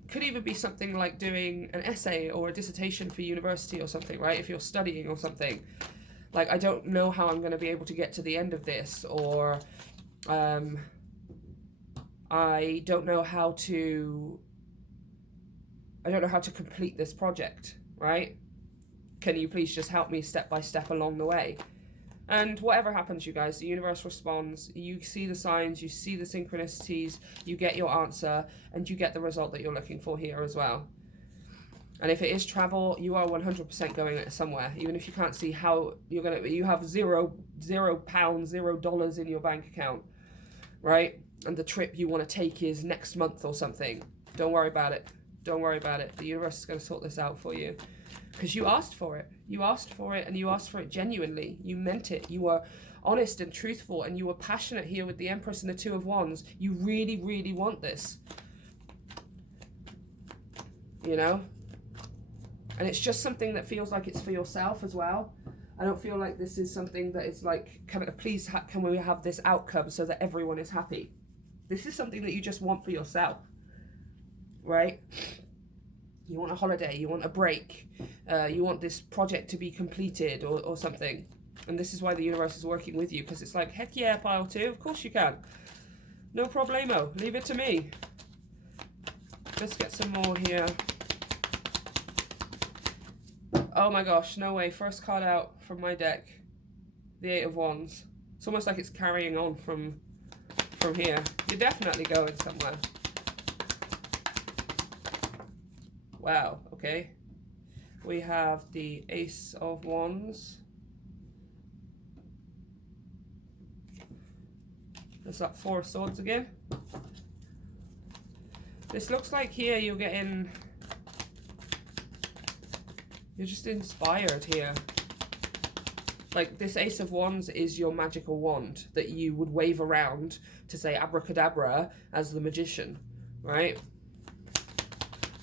could even be something like doing an essay or a dissertation for university or something, right? If you're studying or something. Like, I don't know how I'm going to be able to get to the end of this, or I don't know how to complete this project, right? Can you please just help me step by step along the way? And whatever happens, you guys, the universe responds. You see the signs, you see the synchronicities, you get your answer, and you get the result that you're looking for here as well. And if it is travel, you are 100% going somewhere, even if you can't see how you're going to. You have zero pounds, $0 in your bank account, right? And the trip you want to take is next month or something. Don't worry about it. Don't worry about it. The universe is going to sort this out for you, because you asked for it. You asked for it, and you asked for it genuinely. You meant it. You were honest and truthful, and you were passionate here with the Empress and the 2 of Wands. You really, really want this. You know? And it's just something that feels like it's for yourself as well. I don't feel like this is something that is like, please, can we have this outcome so that everyone is happy? This is something that you just want for yourself, right? You want a holiday, you want a break, you want this project to be completed or something. And this is why the universe is working with you, because it's like, heck yeah, pile 2, of course you can. No problemo, leave it to me. Let's get some more here. Oh my gosh, no way. First card out from my deck. The 8 of Wands. It's almost like it's carrying on from here. You're definitely going somewhere. Wow, okay. We have the Ace of Wands. There's that 4 of Swords again. This looks like here you're getting... You're just inspired here. Like, this Ace of Wands is your magical wand that you would wave around to say abracadabra as the magician, right?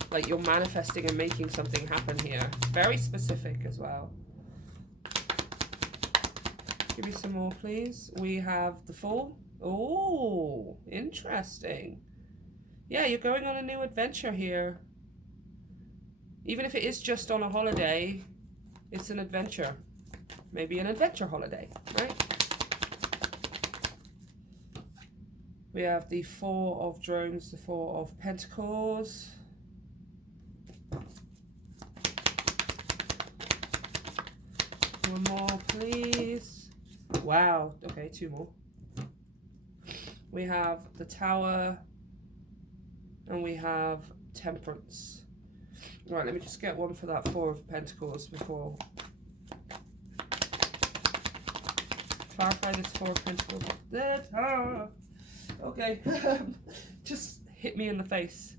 Like, you're manifesting and making something happen here. Very specific as well. Give me some more, please. We have the Fool. Oh, interesting. Yeah, you're going on a new adventure here. Even if it is just on a holiday, it's an adventure. Maybe an adventure holiday, right? We have the 4 of Drones, the 4 of Pentacles. One more, please. Wow. Okay, 2 more. We have the Tower, and we have Temperance. Right, let me just get one for that 4 of Pentacles before. Clarify this 4 of Pentacles. There. Okay. Just hit me in the face.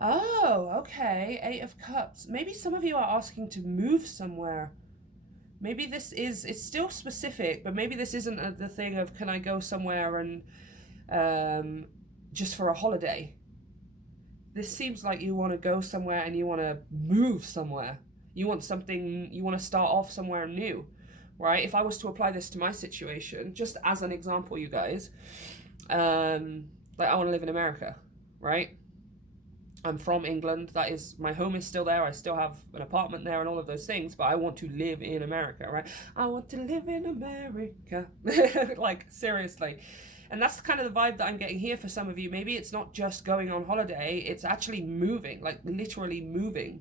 Oh, okay. 8 of Cups. Maybe some of you are asking to move somewhere. Maybe this is, it's still specific, but maybe this isn't the thing of, can I go somewhere and just for a holiday? This seems like you want to go somewhere and you want to move somewhere. You want something, you want to start off somewhere new, right? If I was to apply this to my situation, just as an example, you guys, like, I want to live in America, right? I'm from England. That is, my home is still there. I still have an apartment there and all of those things, but I want to live in America, right? I want to live in America. Like, seriously. And that's kind of the vibe that I'm getting here for some of you. Maybe it's not just going on holiday, it's actually moving, like literally moving,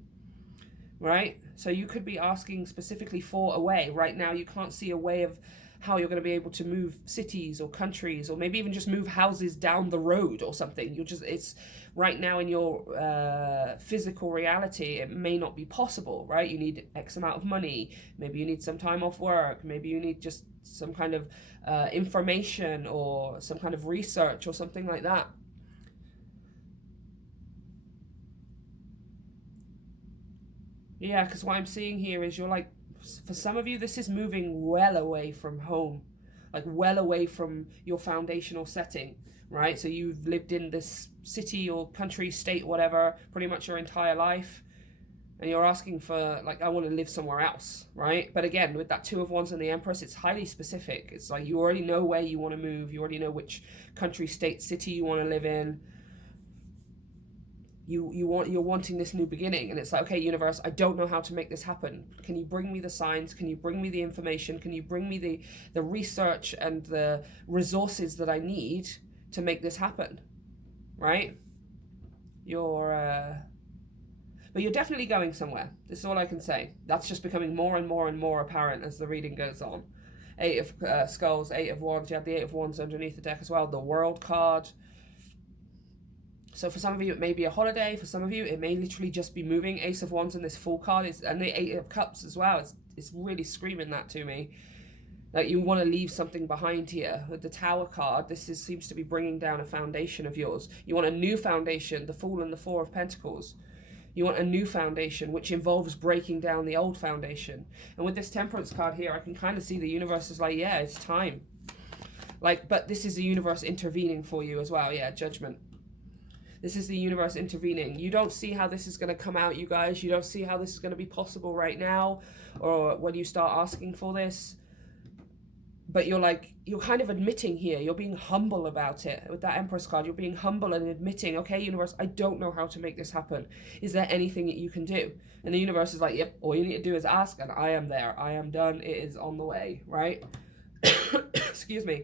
right? So you could be asking specifically for a way. Right now, you can't see a way of how you're going to be able to move cities or countries, or maybe even just move houses down the road or something. It's right now in your physical reality, it may not be possible, right? You need X amount of money. Maybe you need some time off work. Maybe you need just some kind of information or some kind of research or something like that. Yeah, because what I'm seeing here is you're like, for some of you, this is moving well away from home, like well away from your foundational setting, right? So you've lived in this city or country, state, whatever, pretty much your entire life. And you're asking for, like, I want to live somewhere else, right? But again, with that Two of Wands and the Empress, it's highly specific. It's like you already know where you want to move. You already know which country, state, city you want to live in. You're wanting this new beginning, and it's like, okay, universe, I don't know how to make this happen. Can you bring me the signs? Can you bring me the information? Can you bring me the research and the resources that I need to make this happen, right? But you're definitely going somewhere. This is all I can say. That's just becoming more and more and more apparent as the reading goes on. Eight of Skulls, Eight of Wands. You have the Eight of Wands underneath the deck as well. The World card. So for some of you, it may be a holiday. For some of you, it may literally just be moving. Ace of Wands in this Full card and the Eight of Cups as well. It's really screaming that to me. Like you want to leave something behind here. With the Tower card, seems to be bringing down a foundation of yours. You want a new foundation, the Fool and the Four of Pentacles. You want a new foundation, which involves breaking down the old foundation. And with this Temperance card here, I can kind of see the universe is like, yeah, it's time. Like, but this is the universe intervening for you as well. Yeah, Judgment. This is the universe intervening. You don't see how this is going to come out, you guys. You don't see how this is going to be possible right now or when you start asking for this. But you're kind of admitting here. You're being humble about it. With that Empress card, you're being humble and admitting, okay, universe, I don't know how to make this happen. Is there anything that you can do? And the universe is like, yep, all you need to do is ask, and I am there. I am done. It is on the way, right? Excuse me.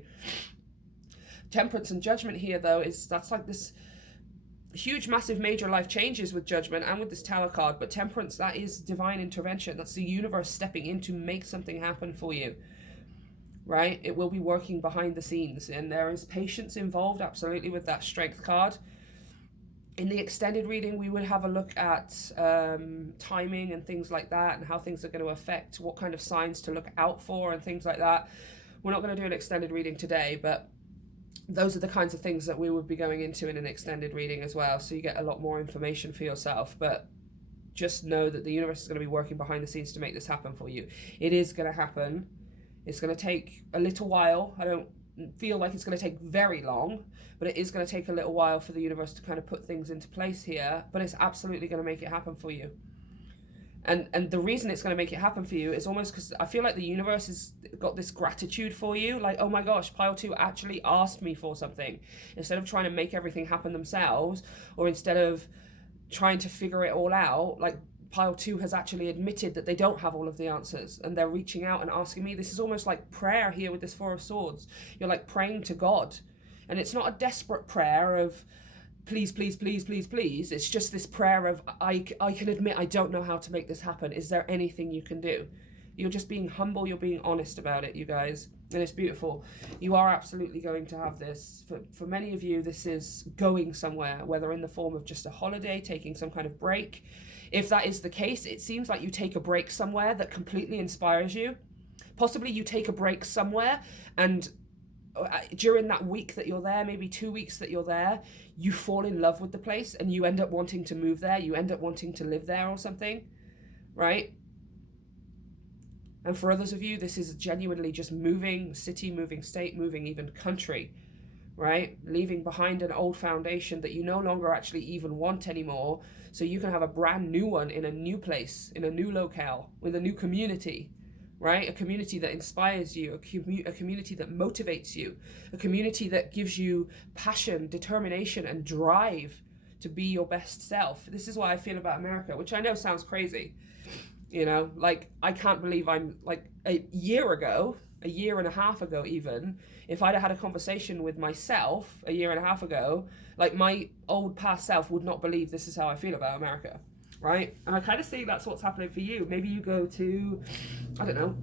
Temperance and Judgment here, though, that's like this huge, massive, major life changes with Judgment and with this Tower card. But Temperance, that is divine intervention. That's the universe stepping in to make something happen for you. Right? It will be working behind the scenes, and there is patience involved, absolutely, with that Strength card. In the extended reading, we would have a look at timing and things like that, and how things are going to affect, what kind of signs to look out for and things like that. We're not going to do an extended reading today, but those are the kinds of things that we would be going into in an extended reading as well, so you get a lot more information for yourself. But just know that the universe is going to be working behind the scenes to make this happen for you. It is going to happen. It's going to take a little while. I don't feel like it's going to take very long, but it is going to take a little while for the universe to kind of put things into place here, but it's absolutely going to make it happen for you. And the reason it's going to make it happen for you is almost because I feel like the universe has got this gratitude for you. Like, oh my gosh, pile 2 actually asked me for something. Instead of trying to make everything happen themselves, or instead of trying to figure it all out, like, Pile 2 has actually admitted that they don't have all of the answers, and they're reaching out and asking me. This is almost like prayer here with this Four of Swords. You're like praying to God, and it's not a desperate prayer of please, please, please, please, please. It's just this prayer of I can admit I don't know how to make this happen. Is there anything you can do? You're just being humble. You're being honest about it, you guys, and it's beautiful. You are absolutely going to have this. For many of you, this is going somewhere, whether in the form of just a holiday, taking some kind of break. If that is the case, it seems like you take a break somewhere that completely inspires you. Possibly you take a break somewhere, and during that week that you're there, maybe 2 weeks that you're there, you fall in love with the place and you end up wanting to move there. You end up wanting to live there or something, right? And for others of you, this is genuinely just moving city, moving state, moving even country, right? Leaving behind an old foundation that you no longer actually even want anymore, so you can have a brand new one in a new place, in a new locale, with a new community, right? A community that inspires you, a community that motivates you, a community that gives you passion, determination, and drive to be your best self. This is what I feel about America, which I know sounds crazy. You know, like, I can't believe I'm, like, a year and a half ago even, if I'd have had a conversation with myself a year and a half ago, like, my old past self would not believe this is how I feel about America, right? And I kind of think that's what's happening for you. Maybe you go to, I don't know,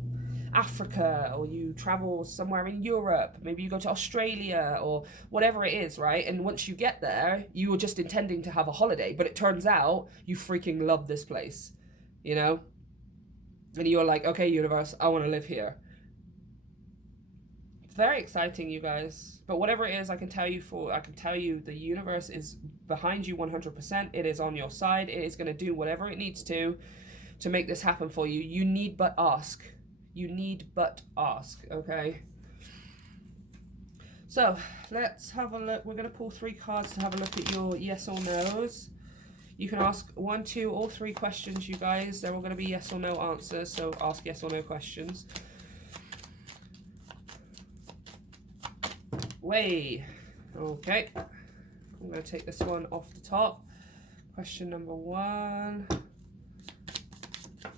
Africa, or you travel somewhere in Europe, maybe you go to Australia or whatever it is, right? And once you get there, you were just intending to have a holiday, but it turns out you freaking love this place, you know? And you're like, okay, universe, I want to live here. It's very exciting, you guys. But whatever it is, I can tell you the universe is behind you 100%. It is on your side. It is going to do whatever it needs to make this happen for you. You need but ask. You need but ask, okay? So let's have a look. We're going to pull 3 cards to have a look at your yes or no's. You can ask 1, 2, or 3 questions, you guys. They're all going to be yes or no answers, so ask yes or no questions. Way. Okay. I'm going to take this one off the top. Question number 1.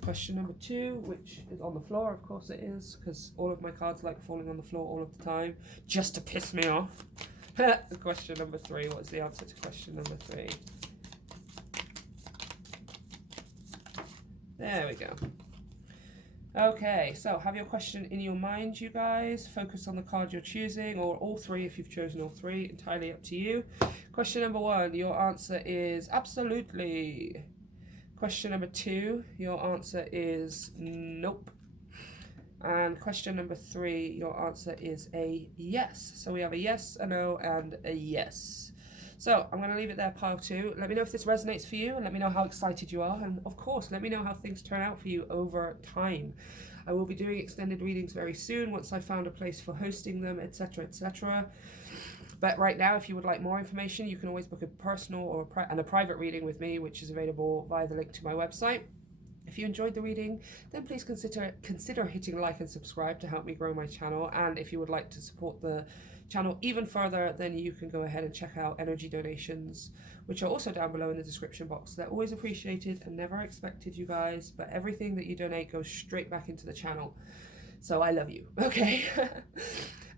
Question number 2, which is on the floor, of course it is, because all of my cards like falling on the floor all of the time, just to piss me off. Question number 3, what is the answer to question number 3? There we go. Okay, so have your question in your mind, you guys. Focus on the card you're choosing, or all 3 if you've chosen all 3, entirely up to you. Question number 1, your answer is absolutely. Question number 2, your answer is nope. And question number 3, your answer is a yes. So we have a yes, a no, and a yes. So I'm going to leave it there, pile 2. Let me know if this resonates for you, and let me know how excited you are. And of course, let me know how things turn out for you over time. I will be doing extended readings very soon once I found a place for hosting them, etc., etc. But right now, if you would like more information, you can always book a personal or a private reading with me, which is available via the link to my website. If you enjoyed the reading, then please consider hitting like and subscribe to help me grow my channel. And if you would like to support the channel even further, then you can go ahead and check out energy donations, which are also down below in the description box. They're always appreciated and never expected, you guys, but everything that you donate goes straight back into the channel. So I love you, okay?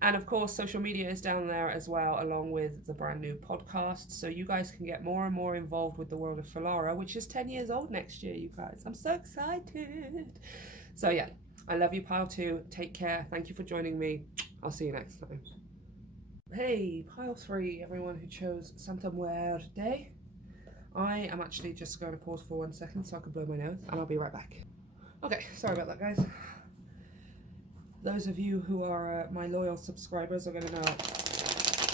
And of course, social media is down there as well, along with the brand new podcast. So you guys can get more and more involved with the world of Filara, which is 10 years old next year, you guys. I'm so excited. So yeah, I love you, pile 2. Take care. Thank you for joining me. I'll see you next time. Hey, pile 3, everyone who chose Santa Muerte. I am actually just going to pause for 1 second so I can blow my nose, and I'll be right back. Okay, sorry about that, guys. Those of you who are my loyal subscribers are going to know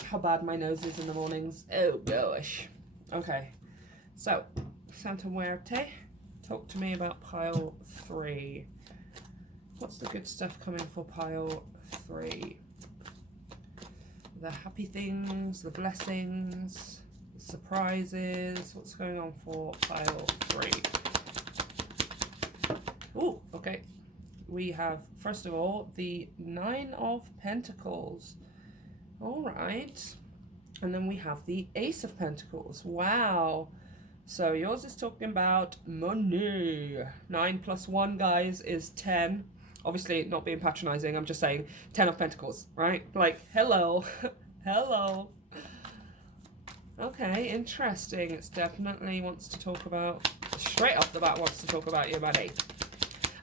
how bad my nose is in the mornings. Oh gosh. Okay, so Santa Muerte, talk to me about pile 3. What's the good stuff coming for pile 3? The happy things, the blessings, the surprises. What's going on for pile 3? Oh, okay. We have, first of all, the 9 of Pentacles. All right. And then we have the Ace of Pentacles. Wow. So yours is talking about money. 9 plus 1, guys, is 10. Obviously, not being patronizing, I'm just saying 10 of Pentacles, right? Like, hello. Hello. Okay, interesting. It's definitely wants to talk about, straight off the bat, wants to talk about your money.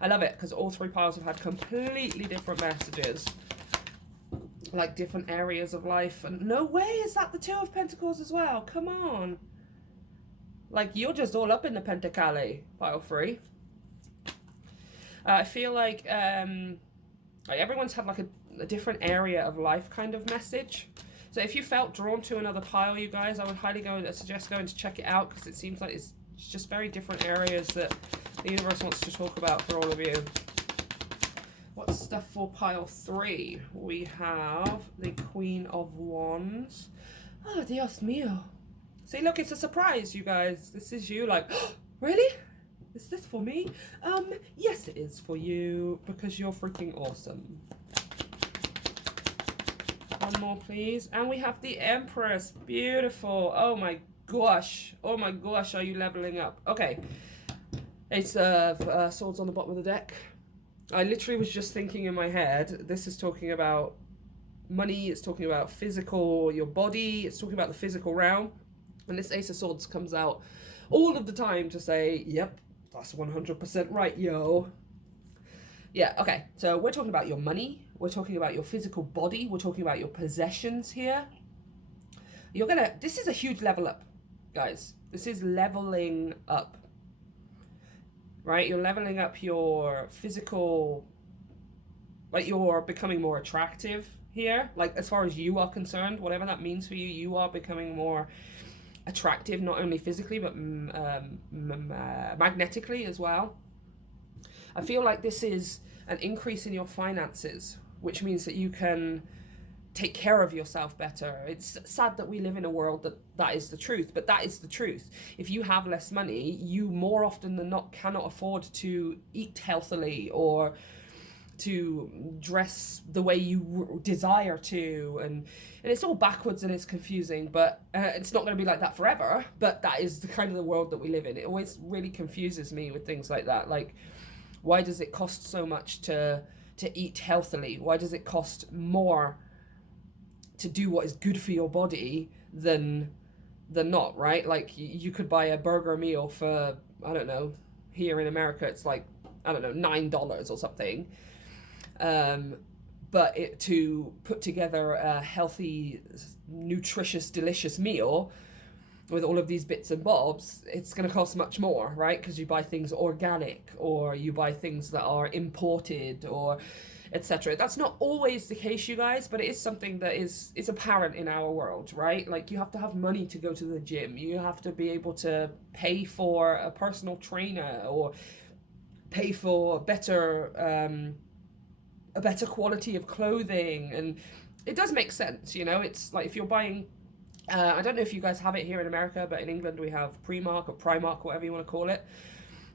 I love it, because all 3 piles have had completely different messages. Like, different areas of life. And no way is that the 2 of Pentacles as well. Come on. Like, you're just all up in the Pentacali, pile 3. I feel like everyone's had like a different area of life kind of message. So if you felt drawn to another pile, you guys, I would highly suggest going to check it out, because it seems like it's just very different areas that the universe wants to talk about for all of you. What's stuff for pile 3? We have the Queen of Wands. Oh, Dios mío. See, look, it's a surprise, you guys. This is you like, oh, really? Is this for me? Yes, it is for you, because you're freaking awesome. One more, please. And we have the Empress. Beautiful. Oh my gosh. Oh my gosh, are you leveling up? Okay. Ace of Swords on the bottom of the deck. I literally was just thinking in my head, this is talking about money, it's talking about physical, your body, it's talking about the physical realm. And this Ace of Swords comes out all of the time to say, yep, that's 100% right, yo. Yeah, okay, so we're talking about your money, we're talking about your physical body, we're talking about your possessions here. This is a huge level up, guys. This is leveling up, right? You're leveling up your physical, like you're becoming more attractive here. Like as far as you are concerned, whatever that means for you, you are becoming more attractive, not only physically, but magnetically as well. I feel like this is an increase in your finances, which means that you can take care of yourself better. It's sad that we live in a world that is the truth, but that is the truth. If you have less money, you more often than not cannot afford to eat healthily or to dress the way you desire to, and it's all backwards and it's confusing, but it's not going to be like that forever, but that is the kind of the world that we live in. It always really confuses me with things like that. Like, why does it cost so much to eat healthily? Why does it cost more to do what is good for your body than not, right? Like you could buy a burger meal for, I don't know, here in America it's like, I don't know, $9 or something, but to put together a healthy, nutritious, delicious meal with all of these bits and bobs, it's going to cost much more, right? Because you buy things organic, or you buy things that are imported, or etc. That's not always the case, you guys, but it is something that is apparent in our world, right? Like you have to have money to go to the gym. You have to be able to pay for a personal trainer, or pay for a better quality of clothing. And it does make sense, you know. It's like if you're buying, I don't know if you guys have it here in America, but in England we have Primark or Primark, whatever you want to call it.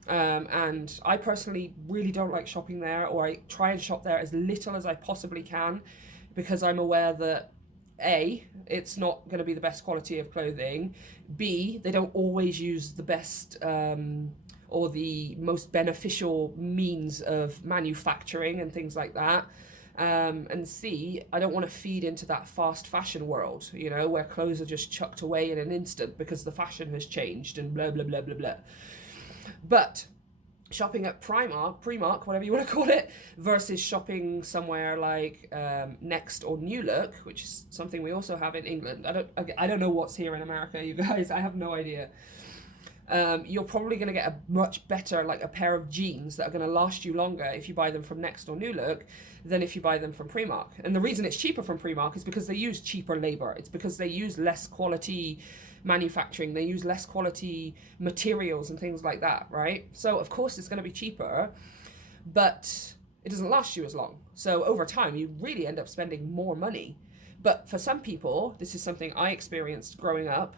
And I personally really don't like shopping there, or I try and shop there as little as I possibly can, because I'm aware that A, it's not going to be the best quality of clothing, B, they don't always use the best or the most beneficial means of manufacturing and things like that. And C, I don't want to feed into that fast fashion world, you know, where clothes are just chucked away in an instant because the fashion has changed and blah, blah, blah, blah, blah. But shopping at Primark, whatever you want to call it, versus shopping somewhere like Next or New Look, which is something we also have in England. I don't know what's here in America, you guys. I have no idea. You're probably going to get a much better, like a pair of jeans that are going to last you longer if you buy them from Next or New Look than if you buy them from Primark. And the reason it's cheaper from Primark is because they use cheaper labor. It's because they use less quality manufacturing, they use less quality materials and things like that, right? So of course it's going to be cheaper, but it doesn't last you as long. So over time you really end up spending more money. But for some people, this is something I experienced growing up,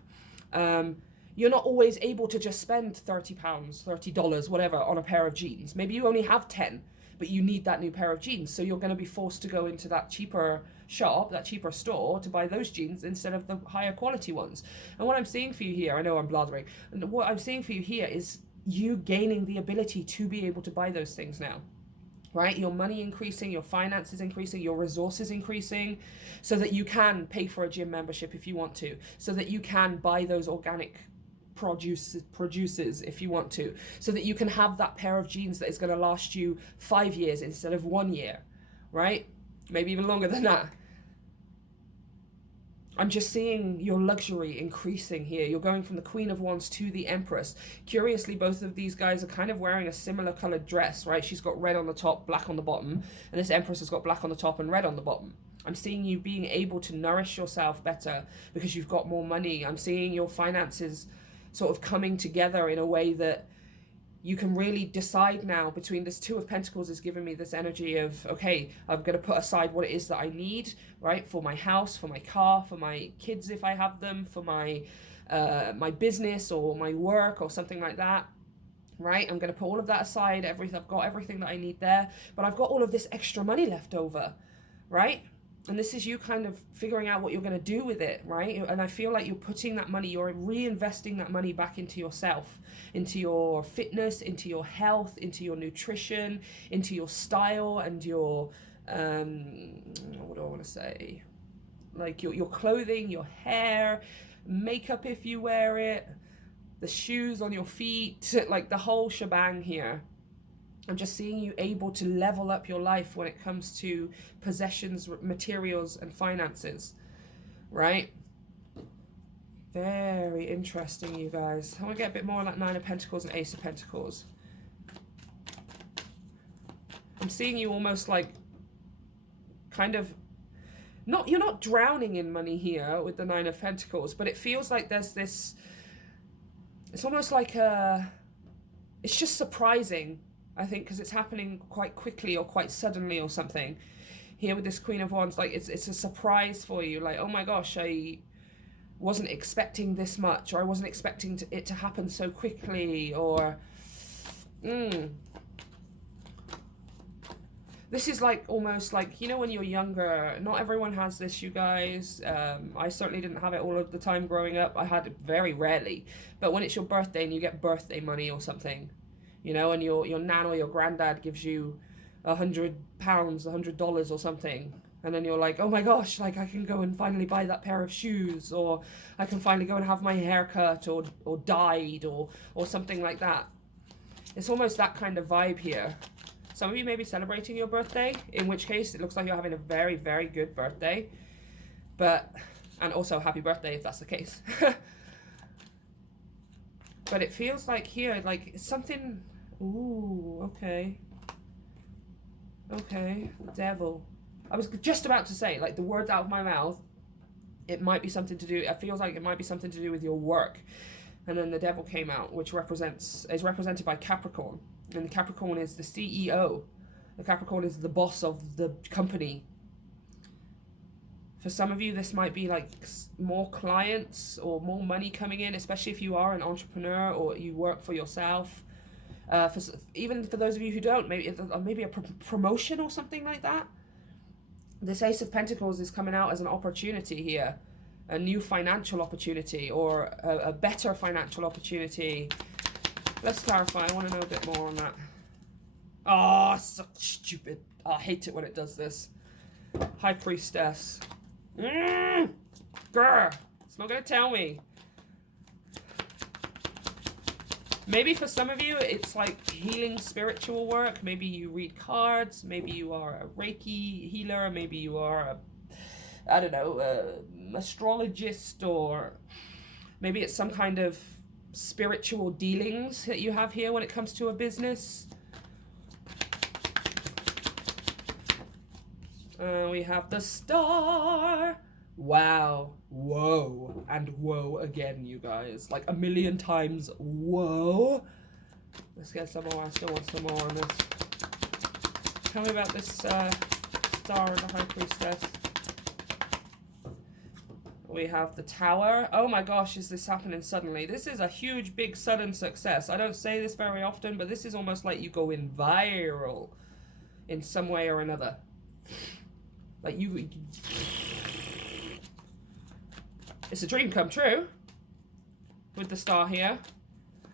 you're not always able to just spend £30, $30, whatever, on a pair of jeans. Maybe you only have 10, but you need that new pair of jeans, so you're going to be forced to go into that cheaper shop, that cheaper store, to buy those jeans instead of the higher quality ones. And what I'm seeing for you here, I know I'm blathering, and what I'm seeing for you here is you gaining the ability to be able to buy those things now, right? Your money increasing, your finances increasing, your resources increasing, so that you can pay for a gym membership if you want to, so that you can buy those organic produces if you want to, so that you can have that pair of jeans that is going to last you 5 years instead of 1 year, right? Maybe even longer than that. I'm just seeing your luxury increasing here. You're going from the Queen of Wands to the Empress. Curiously, both of these guys are kind of wearing a similar colored dress, right? She's got red on the top, black on the bottom, and this Empress has got black on the top and red on the bottom. I'm seeing you being able to nourish yourself better because you've got more money. I'm seeing your finances sort of coming together in a way that you can really decide now. Between this Two of Pentacles is giving me this energy of, okay, I'm going to put aside what it is that I need, right? For my house, for my car, for my kids if I have them, for my my business or my work or something like that, right? I'm going to put all of that aside. I've got everything that I need there, but I've got all of this extra money left over, right? And this is you kind of figuring out what you're going to do with it, right? And I feel like you're putting that money, you're reinvesting that money back into yourself, into your fitness, into your health, into your nutrition, into your style and your, what do I want to say? Like your clothing, your hair, makeup if you wear it, the shoes on your feet, like the whole shebang here. I'm just seeing you able to level up your life when it comes to possessions, materials, and finances, right? Very interesting, you guys. I want to get a bit more on that Nine of Pentacles and Ace of Pentacles. I'm seeing you almost like kind of you're not drowning in money here with the Nine of Pentacles, but it feels like there's this, it's almost like it's just surprising, I think, because it's happening quite quickly or quite suddenly or something. Here with this Queen of Wands, like it's a surprise for you. Like, oh my gosh, I wasn't expecting this much, or I wasn't expecting it to happen so quickly, or this is like almost like, you know, when you're younger, not everyone has this, you guys. I certainly didn't have it all of the time growing up. I had it very rarely. But when it's your birthday and you get birthday money or something, you know, and your nan or your granddad gives you £100, $100 or something, and then you're like, oh my gosh, like I can go and finally buy that pair of shoes, or I can finally go and have my hair cut or dyed or something like that. It's almost that kind of vibe here. Some of you may be celebrating your birthday, in which case it looks like you're having a very, very good birthday. And also happy birthday if that's the case. But it feels like here, like something, ooh, okay. Okay, Devil. I was just about to say, like the words out of my mouth, it might be something to do, it feels like it might be something to do with your work. And then the Devil came out, which is represented by Capricorn. And the Capricorn is the CEO. The Capricorn is the boss of the company. For some of you, this might be like more clients or more money coming in, especially if you are an entrepreneur or you work for yourself. Even for those of you who don't, maybe a promotion or something like that. This Ace of Pentacles is coming out as an opportunity here. A new financial opportunity or a better financial opportunity. Let's clarify. I want to know a bit more on that. Oh, so stupid. Oh, I hate it when it does this. High Priestess. Grr. It's not going to tell me. Maybe for some of you, it's like healing spiritual work. Maybe you read cards. Maybe you are a Reiki healer. Maybe you are I don't know, astrologist, or maybe it's some kind of spiritual dealings that you have here when it comes to a business. We have the Star. Wow. Whoa. And whoa again, you guys. Like a million times whoa. Let's get some more. I still want some more on this. Tell me about this Star and the High Priestess. We have the Tower. Oh my gosh, is this happening suddenly? This is a huge, big, sudden success. I don't say this very often, but this is almost like you going viral in some way or another. Like you... It's a dream come true with the Star here.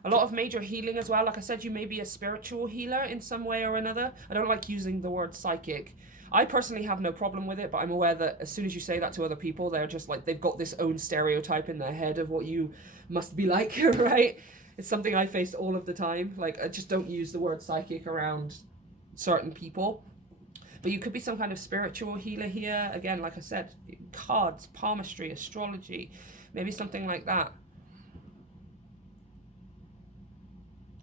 A lot of major healing as well. Like I said, you may be a spiritual healer in some way or another. I don't like using the word psychic. I personally have no problem with it, but I'm aware that as soon as you say that to other people, they're just like, they've got this own stereotype in their head of what you must be like, right? It's something I face all of the time. Like, I just don't use the word psychic around certain people. But you could be some kind of spiritual healer here. Again, like I said, cards, palmistry, astrology, maybe something like that.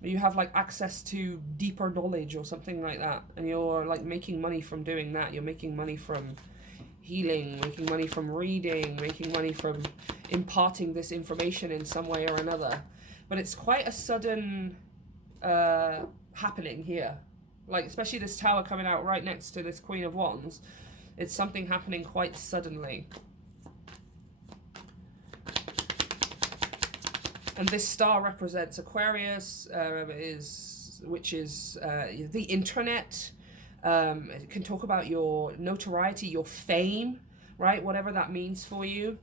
You have like access to deeper knowledge or something like that, and you're like making money from doing that. You're making money from healing, making money from reading, making money from imparting this information in some way or another. But it's quite a sudden happening here, like especially this Tower coming out right next to this Queen of Wands. It's something happening quite suddenly. And this Star represents Aquarius, which is the internet, It can talk about your notoriety, your fame, right? Whatever that means for you.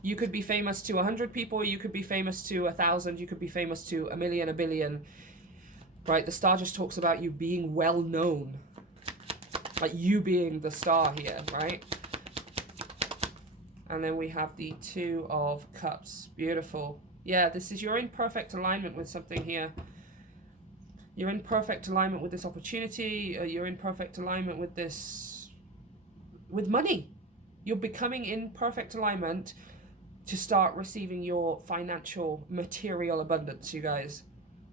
You could be famous to 100 people, you could be famous to 1,000, you could be famous to 1,000,000, 1,000,000,000, right? The star just talks about you being well known, like you being the star here, right? And then we have the Two of Cups. Beautiful. Yeah, this is, you're in perfect alignment with something here. You're in perfect alignment with this opportunity. You're in perfect alignment with this, with money. You're becoming in perfect alignment to start receiving your financial material abundance, you guys.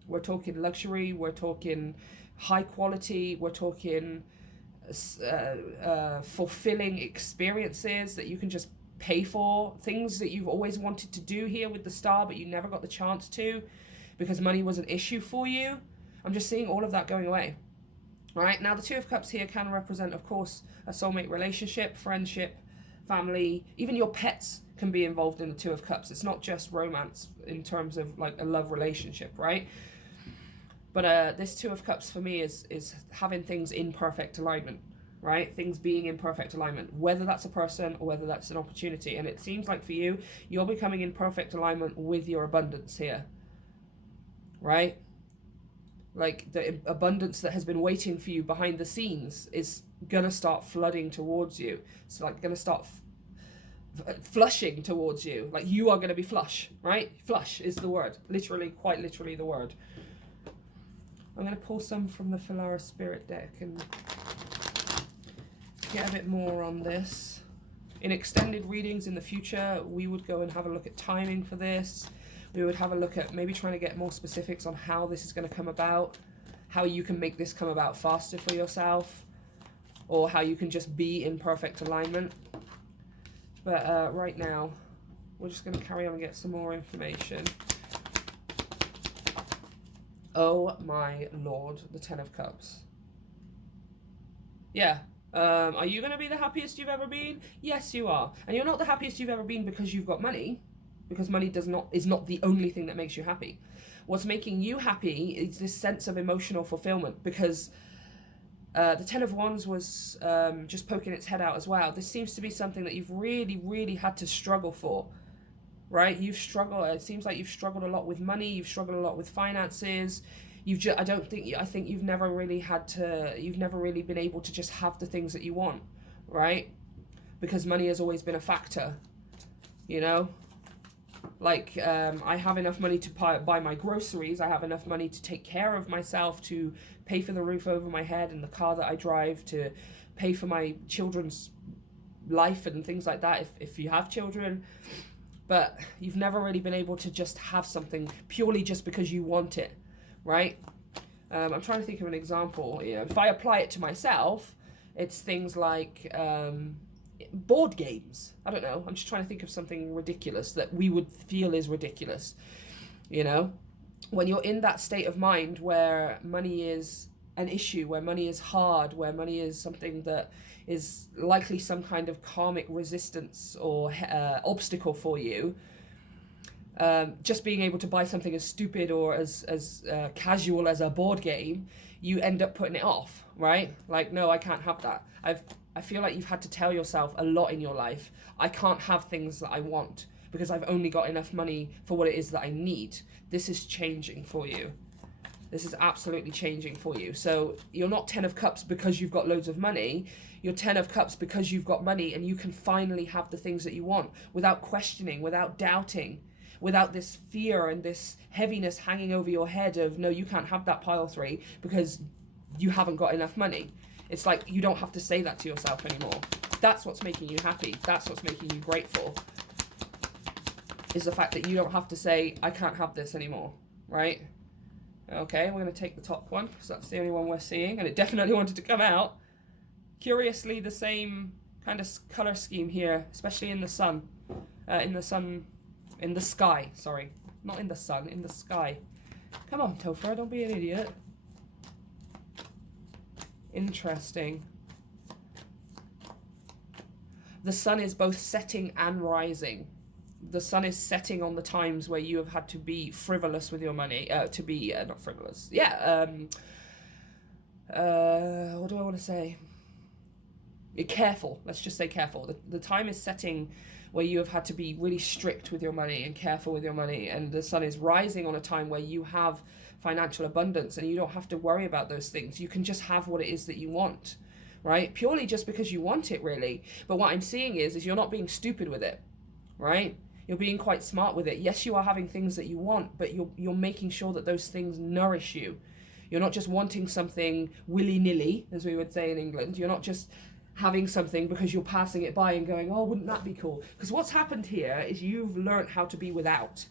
We're talking luxury, we're talking high quality, we're talking fulfilling experiences that you can just pay for, things that you've always wanted to do here with the star, but you never got the chance to because money was an issue for you. I'm just seeing all of that going away. All right, now the Two of Cups here can represent, of course, a soulmate relationship, friendship, family, even your pets can be involved in the Two of Cups. It's not just romance in terms of like a love relationship, right? But this Two of Cups for me is having things in perfect alignment, right? Things being in perfect alignment, whether that's a person or whether that's an opportunity. And it seems like for you, you're becoming in perfect alignment with your abundance here, right? Like the abundance that has been waiting for you behind the scenes is going to start flooding towards you. It's like going to start flushing towards you. Like you are going to be flush, right? Flush is the word, literally, quite literally the word. I'm going to pull some from the Filara Spirit deck and get a bit more on this. In extended readings in the future, we would go and have a look at timing for this. We would have a look at maybe trying to get more specifics on how this is going to come about, how you can make this come about faster for yourself, or how you can just be in perfect alignment. But right now, we're just going to carry on and get some more information. Oh my lord, the Ten of Cups. Yeah. Are you going to be the happiest you've ever been? Yes, you are. And you're not the happiest you've ever been because you've got money. Because money is not the only thing that makes you happy. What's making you happy is this sense of emotional fulfillment, because the Ten of Wands was just poking its head out as well. This seems to be something that you've really, really had to struggle for, right? You've struggled. It seems like you've struggled a lot with money. You've struggled a lot with finances. I think you've never really been able to just have the things that you want, right? Because money has always been a factor, you know? Like, I have enough money to buy my groceries. I have enough money to take care of myself, to pay for the roof over my head and the car that I drive, to pay for my children's life and things like that, if you have children. But you've never really been able to just have something purely just because you want it, right? I'm trying to think of an example. You know, if I apply it to myself, it's things like board games. I don't know. I'm just trying to think of something ridiculous that we would feel is ridiculous. You know, when you're in that state of mind where money is an issue, where money is hard, where money is something that is likely some kind of karmic resistance or obstacle for you, just being able to buy something as stupid or as casual as a board game, you end up putting it off, right? Like, no, I can't have that. I feel like you've had to tell yourself a lot in your life, I can't have things that I want because I've only got enough money for what it is that I need. This is changing for you. This is absolutely changing for you. So you're not 10 of Cups because you've got loads of money. You're 10 of Cups because you've got money and you can finally have the things that you want without questioning, without doubting, without this fear and this heaviness hanging over your head of, no, you can't have that pile 3 because you haven't got enough money. It's like you don't have to say that to yourself anymore. That's what's making you happy. That's what's making you grateful. Is the fact that you don't have to say, I can't have this anymore, right? Okay, we're going to take the top one because that's the only one we're seeing, and it definitely wanted to come out. Curiously, the same kind of color scheme here, especially in the sun. In the sky, sorry. Not in the sun, in the sky. Come on, Topher, don't be an idiot. Interesting. The sun is both setting and rising. The sun is setting on the times where you have had to be frivolous with your money, not frivolous, what do I want to say? Be careful. Let's just say careful. The time is setting where you have had to be really strict with your money and careful with your money, and the sun is rising on a time where you have financial abundance and you don't have to worry about those things. You can just have what it is that you want, right? Purely just because you want it, really. But what I'm seeing is you're not being stupid with it, right? You're being quite smart with it. Yes, you are having things that you want, but you're making sure that those things nourish you. You're not just wanting something willy-nilly, as we would say in England. You're not just having something because you're passing it by and going, oh, wouldn't that be cool? Because what's happened here is you've learned how to be without,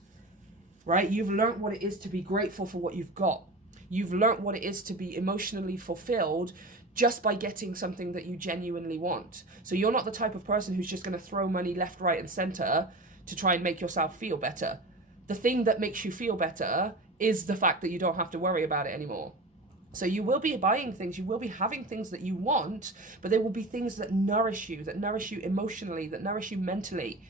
right? You've learned what it is to be grateful for what you've got. You've learned what it is to be emotionally fulfilled just by getting something that you genuinely want. So you're not the type of person who's just going to throw money left, right, and center to try and make yourself feel better. The thing that makes you feel better is the fact that you don't have to worry about it anymore. So you will be buying things, you will be having things that you want, but there will be things that nourish you emotionally, that nourish you mentally,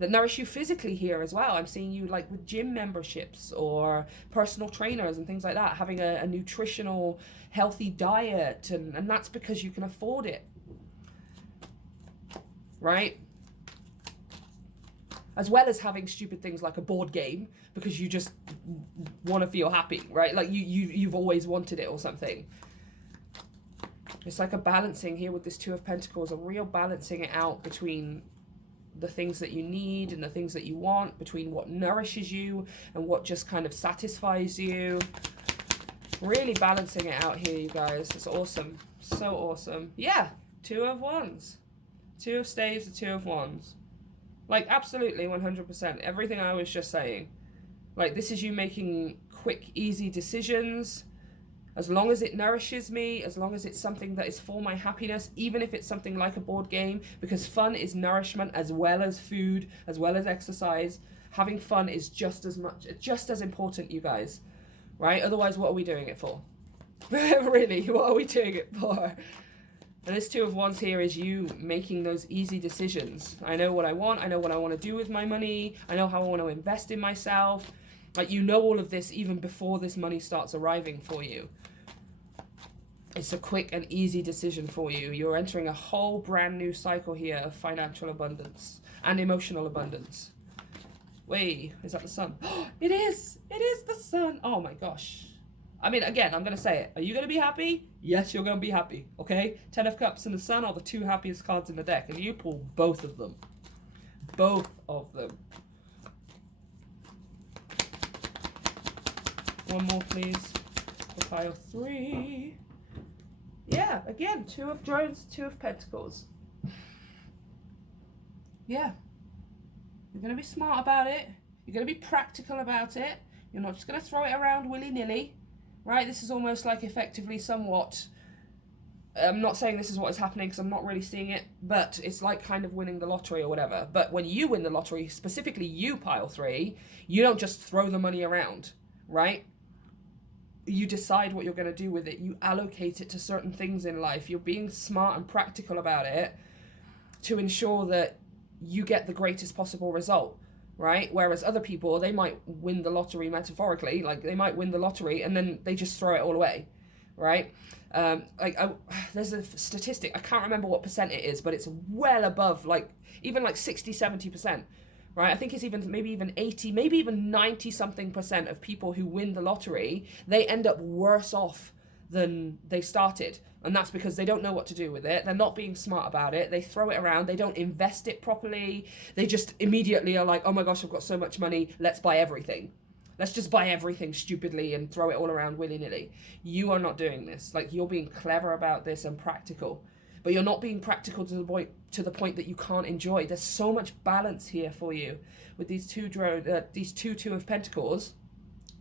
that nourish you physically here as well. I'm seeing you like with gym memberships or personal trainers and things like that, having a nutritional, healthy diet, and that's because you can afford it, right? As well as having stupid things like a board game because you just want to feel happy, right? Like you've always wanted it or something. It's like a balancing here with this Two of Pentacles, a real balancing it out between the things that you need and the things that you want, between what nourishes you and what just kind of satisfies you. Really balancing it out here, you guys. It's awesome. So awesome. Yeah, Two of Wands. Two of Staves, the Two of Wands. Like, absolutely, 100%. Everything I was just saying. Like, this is you making quick, easy decisions. As long as it nourishes me, as long as it's something that is for my happiness, even if it's something like a board game, because fun is nourishment as well as food, as well as exercise. Having fun is just as important, you guys. Right? Otherwise, what are we doing it for? Really, what are we doing it for? And this Two of Wands here is you making those easy decisions. I know what I want. I know what I want to do with my money. I know how I want to invest in myself. Like, you know all of this even before this money starts arriving for you. It's a quick and easy decision for you. You're entering a whole brand new cycle here of financial abundance and emotional abundance. Wait, is that the sun? It is! It is the sun! Oh my gosh. I mean, again, I'm going to say it. Are you going to be happy? Yes, you're going to be happy, okay? Ten of Cups and the Sun are the two happiest cards in the deck, and you pull both of them. Both of them. One more, please. For pile 3. Yeah, again, Two of Drones, Two of Pentacles. Yeah. You're going to be smart about it. You're going to be practical about it. You're not just going to throw it around willy-nilly. Right, this is almost like effectively somewhat, I'm not saying this is what is happening because I'm not really seeing it, but it's like kind of winning the lottery or whatever. But when you win the lottery, specifically you, pile 3, you don't just throw the money around, right? You decide what you're going to do with it. You allocate it to certain things in life. You're being smart and practical about it to ensure that you get the greatest possible result. Right? Whereas other people, they might win the lottery metaphorically, like they might win the lottery and then they just throw it all away, right? There's a statistic, I can't remember what percent it is, but it's well above, like, even like 60, 70%, right? I think it's even, maybe even 80, maybe even 90 something percent of people who win the lottery, they end up worse off than they started. And that's because they don't know what to do with it. They're not being smart about it. They throw it around. They don't invest it properly. They just immediately are like, oh my gosh, I've got so much money. Let's buy everything. Let's just buy everything stupidly and throw it all around willy-nilly. You are not doing this. Like, you're being clever about this and practical. But you're not being practical to the point that you can't enjoy. There's so much balance here for you with these two Two of Pentacles,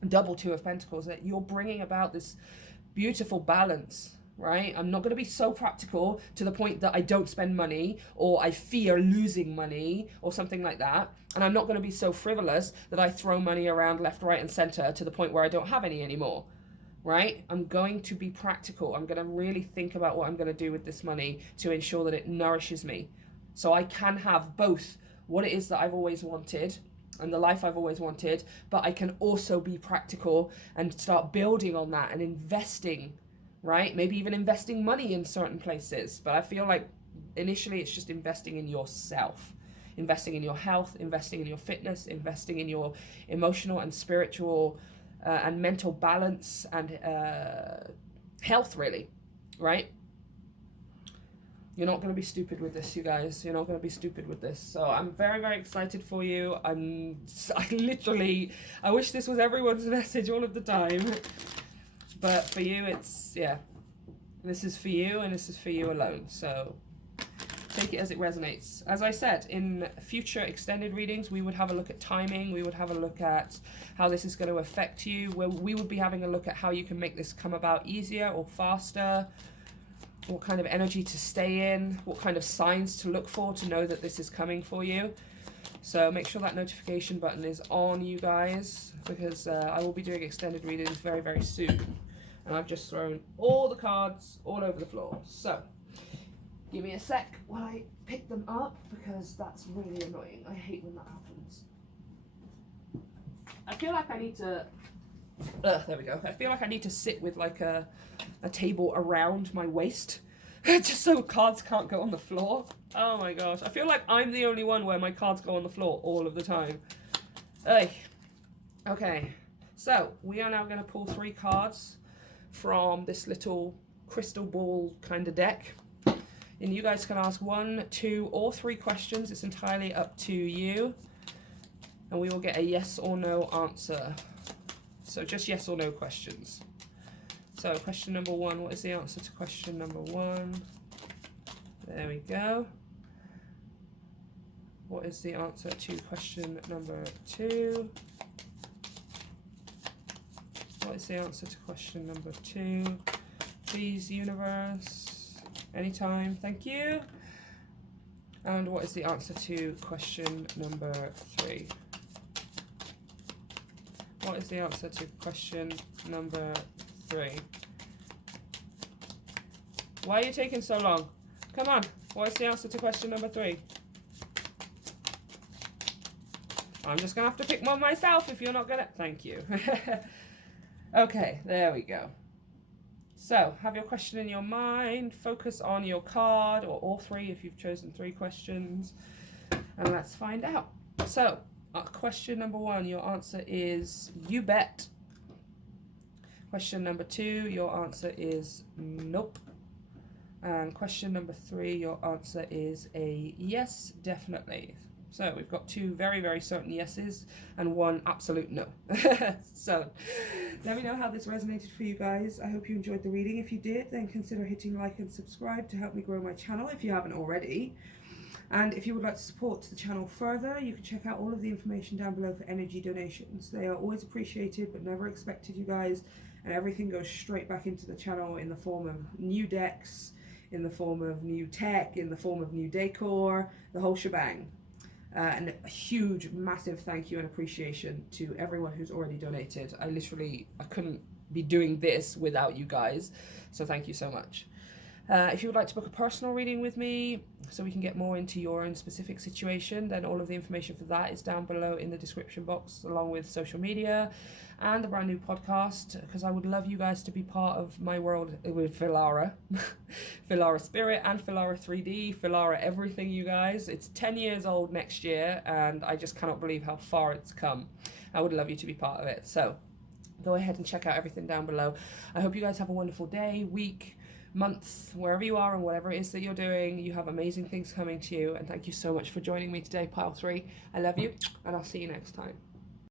double Two of Pentacles, that you're bringing about this beautiful balance. Right? I'm not going to be so practical to the point that I don't spend money or I fear losing money or something like that. And I'm not going to be so frivolous that I throw money around left, right, and center to the point where I don't have any anymore. Right? I'm going to be practical. I'm going to really think about what I'm going to do with this money to ensure that it nourishes me. So I can have both what it is that I've always wanted and the life I've always wanted, but I can also be practical and start building on that and investing right? Maybe even investing money in certain places. But I feel like initially it's just investing in yourself, investing in your health, investing in your fitness, investing in your emotional and spiritual and mental balance and health, really, right? You're not going to be stupid with this, you guys. You're not going to be stupid with this. So I'm very, very excited for you. I wish this was everyone's message all of the time. But for you, it's, yeah. This is for you, and this is for you alone. So take it as it resonates. As I said, in future extended readings, we would have a look at timing. We would have a look at how this is going to affect you. We would be having a look at how you can make this come about easier or faster. What kind of energy to stay in, what kind of signs to look for to know that this is coming for you. So make sure that notification button is on, you guys, because I will be doing extended readings very, very soon. And I've just thrown all the cards all over the floor. So give me a sec while I pick them up, because that's really annoying. I hate when that happens. I feel like I need to... there we go. I feel like I need to sit with like a table around my waist just so cards can't go on the floor. Oh my gosh. I feel like I'm the only one where my cards go on the floor all of the time. Okay. So we are now going to pull 3 cards from this little crystal ball kind of deck. And you guys can ask 1, 2, or 3 questions. It's entirely up to you. And we will get a yes or no answer. So just yes or no questions. So question number 1, what is the answer to question number 1? There we go. What is the answer to question number 2? What is the answer to question number 2? Please, universe, anytime, thank you. And what is the answer to question number 3? What is the answer to question number 3? Why are you taking so long? Come on. What is the answer to question number 3? I'm just going to have to pick one myself if you're not going to... Thank you. Okay, there we go. So, have your question in your mind. Focus on your card, or all 3 if you've chosen 3 questions. And let's find out. So, question number 1, your answer is you bet. Question number 2, your answer is nope. And question number 3, your answer is a yes, definitely. So we've got 2 very, very certain yeses and 1 absolute no. So let me know how this resonated for you guys. I hope you enjoyed the reading. If you did, then consider hitting like and subscribe to help me grow my channel if you haven't already. And if you would like to support the channel further, you can check out all of the information down below for energy donations. They are always appreciated but never expected, you guys. And everything goes straight back into the channel in the form of new decks, in the form of new tech, in the form of new decor, the whole shebang. And a huge, massive thank you and appreciation to everyone who's already donated. I couldn't be doing this without you guys. So thank you so much. If you would like to book a personal reading with me so we can get more into your own specific situation, then all of the information for that is down below in the description box, along with social media and the brand new podcast, because I would love you guys to be part of my world with Filara. Filara Spirit and Filara 3D, Filara everything, you guys. It's 10 years old next year, and I just cannot believe how far it's come. I would love you to be part of it. So go ahead and check out everything down below. I hope you guys have a wonderful day, week, month, wherever you are and whatever it is that you're doing. You have amazing things coming to you, and thank you so much for joining me today, Pile 3. I love you, and I'll see you next time.